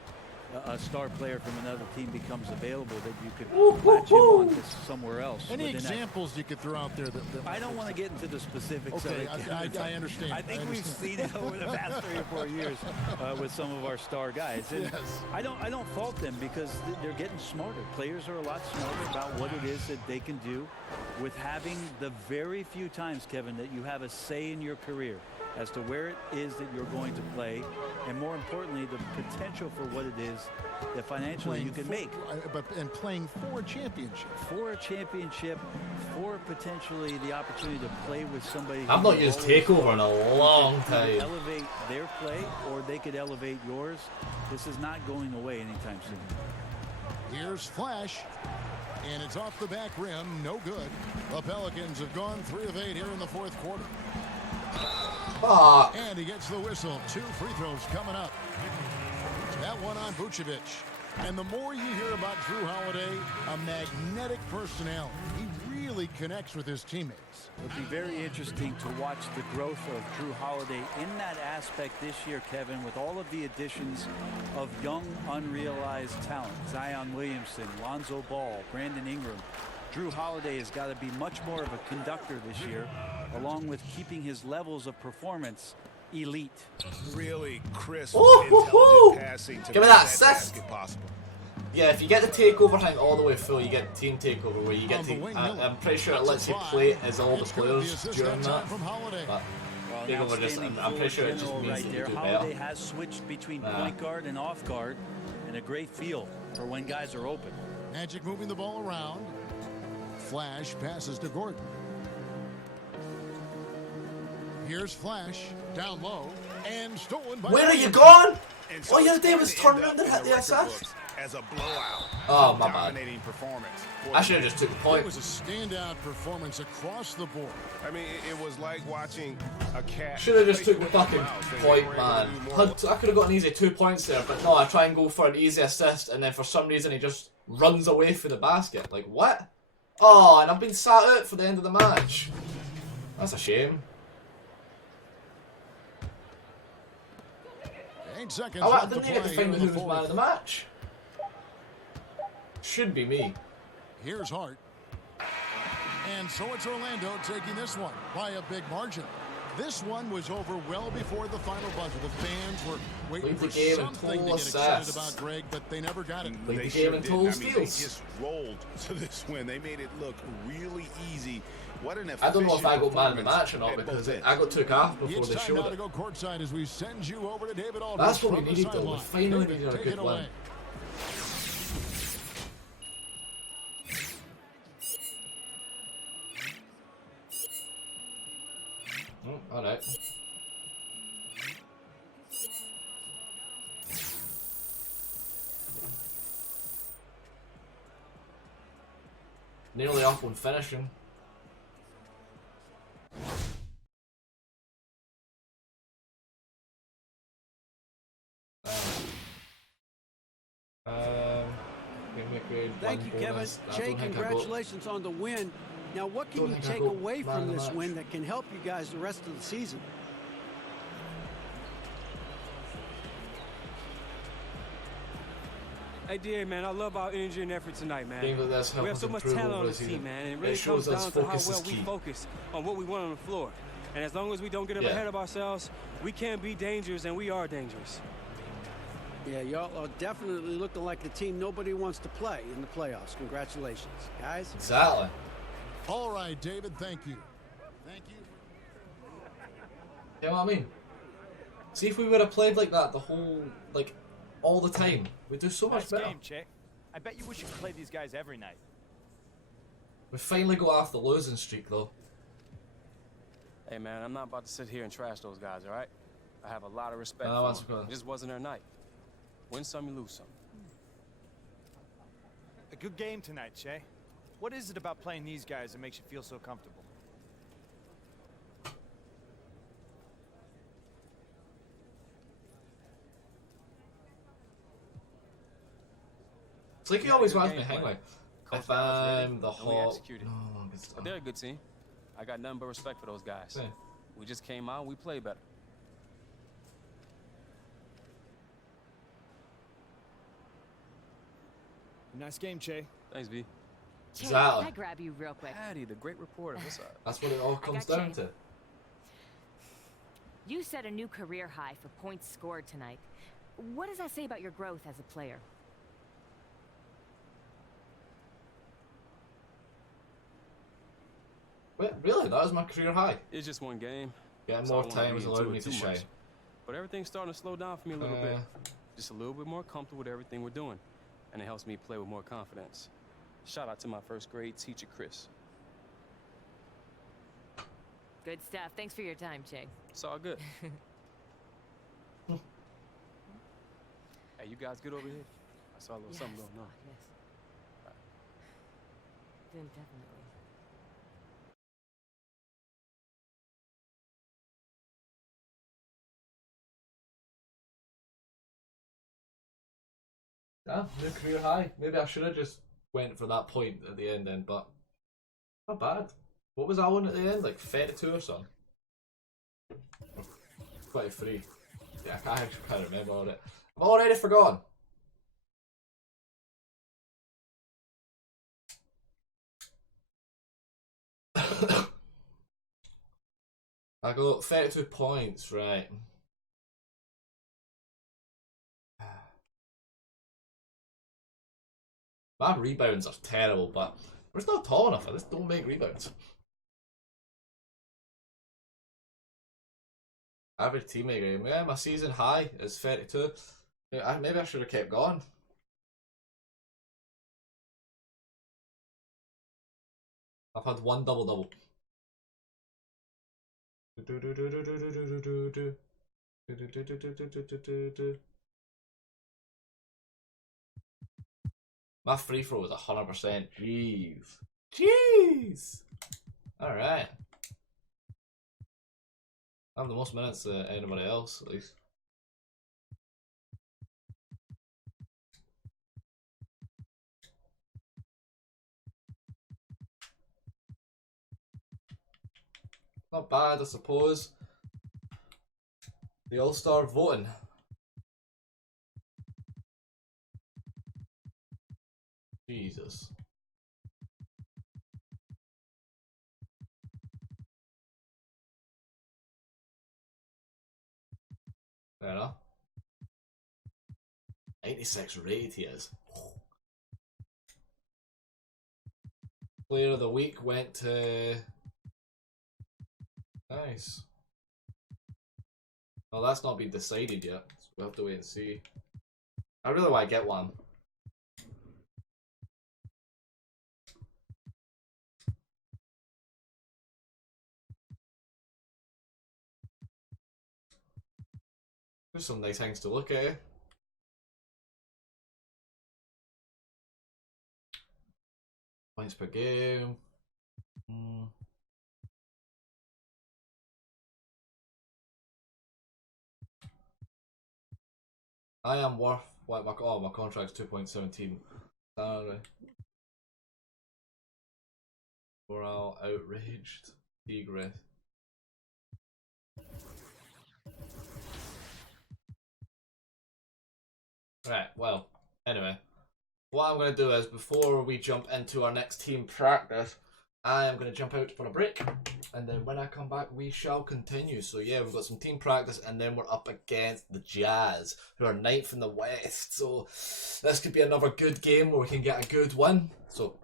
a star player from another team becomes available that you could latch him on to somewhere else. Any examples you could throw out there? That I don't want to get into the specifics okay, of it. I understand. I think we've seen it over the past 3 or 4 years with some of our star guys. And yes. I don't fault them because they're getting smarter. Players are a lot smarter about what it is that they can do with having the very few times, Kevin, that you have a say in your career as to where it is that you're going to play, and more importantly, the potential for what it is that financially you can make. And playing for a championship. For a championship, for potentially the opportunity to play with somebody. I've not used Takeover in a long time. Elevate their play, or they could elevate yours. This is not going away anytime soon. Here's Flash. And it's off the back rim. No good. The Pelicans have gone 3 of 8 here in the fourth quarter. And he gets the whistle. 2 free throws coming up. That one on Vucevic. And the more you hear about Drew Holiday, a magnetic personality. He really connects with his teammates. It'll be very interesting to watch the growth of Drew Holiday in that aspect this year, Kevin, with all of the additions of young, unrealized talent. Zion Williamson, Lonzo Ball, Brandon Ingram. Drew Holiday has got to be much more of a conductor this year, along with keeping his levels of performance elite. Really crisp, intelligent passing to give me make that that assist. basket possible. Yeah, if you get the takeover thing all the way through, you get team takeover where you get to. I'm pretty sure it lets you play as all the players during that. But takeover just, I'm pretty sure it just means that you do Holiday better. has switched between point guard and off guard, and a great feel for when guys are open. Magic moving the ball around. Flash passes to Gordon. Here's Flash down low and stolen by. Where are you going? All you had to do was turn around and hit the assist. As a blowout. Oh, my bad. Dominating performance. I should have just took the point. It was a standout performance across the board. I mean, it was like watching a cat. Should have just took the fucking point, man. I could have got an easy 2 points there, but no, I try and go for an easy assist, and then for some reason he just runs away for the basket. Like, what? Oh, and I've been sat out for the end of the match. That's a shame. 8 seconds I left didn't to even get to play find in who the was man fourth. of the match. Should be me. Here's Hart. And so it's Orlando taking this one by a big margin. This one was over well before the final buzzer. The fans were waiting for something to get excited about, Greg, but they never got it. They sure didn't. I mean, they just rolled to this win. They made it look really easy. What an I don't know if I got man of the efficient match or not performance because at I got took off before It's they time showed now to it. go courtside as we send you over to David Aldridge. That's what we from the needed though. We sideline. finally David, needed a take good it win. away. Alright. Nearly off on finishing. Thank you, Kevin. Jay, congratulations on the win. Now, what can you take away from this win that can help you guys the rest of the season? Hey, DA, man, I love our energy and effort tonight, man. Being that that's We have so much talent on the team, man, and it really comes down to how well we focus on what we want on the floor. And as long as we don't get up ahead of ourselves, we can be dangerous, and we are dangerous. Yeah, y'all are definitely looking like the team nobody wants to play in the playoffs. Congratulations, guys. Exactly. All right, David, thank you. Thank you. You know what I mean? See if we would have played like that the whole, like, all the time. We'd do so much better. Game, chick. I bet you wish you could play these guys every night. We finally got off the losing streak though. Hey man, I'm not about to sit here and trash those guys, all right? I have a lot of respect that's for them. good. It just wasn't their night. Win some, you lose some. A good game tonight, Shay. What is it about playing these guys that makes you feel so comfortable? It's like he always wants me to hang like, if I'm the and we hot. executed. No, But they're a good team. I got nothing but respect for those guys. Yeah. We just came out and we played better. Nice game, Che. Thanks, V. Che, Exactly. can I grab you real quick? Patty, the great reporter. What's up? That's what it all comes got down you. to. You set a new career high for points scored tonight. What does that say about your growth as a player? Wait, really? That was my career high. It's just one game. Getting so more I don't wanna time read has into allowed it me to too much. shine. But everything's starting to slow down for me a little bit. Just a little bit more comfortable with everything we're doing. And it helps me play with more confidence. Shout out to my first grade teacher, Chris. Good stuff. Thanks for your time, Che. It's all good. Hey, you guys good over here? I saw a little something going on. Yes. Then definitely. Yeah, new career high. Maybe I should have just went for that point at the end then, but not bad. What was that one at the end? Like 32 or something? 23. Yeah, I actually can't remember all it. I've already forgotten. I got 32 points, right. My rebounds are terrible, but we're still tall enough. I just don't make rebounds. Average teammate game. Yeah, my season high is 32. Maybe I should have kept going. I've had one double-double. My free throw was 100%. Jeez. Jeez! Alright. I have the most minutes than anybody else, at least. Not bad, I suppose. The All-Star voting. Jesus. Fair enough. 86 rated he is. Player of the week went to... Nice. Well, that's not been decided yet, so we'll have to wait and see. I really want to get one. There's some nice things to look at. Points per game. I am worth what my contract's 2.17 salary. Morale outraged. Degress. Right, well, anyway. What I'm going to do is, before we jump into our next team practice, I am going to jump out for a break, and then when I come back we shall continue. So yeah, we've got some team practice, and then we're up against the Jazz, who are 9th in the West. So this could be another good game where we can get a good win. So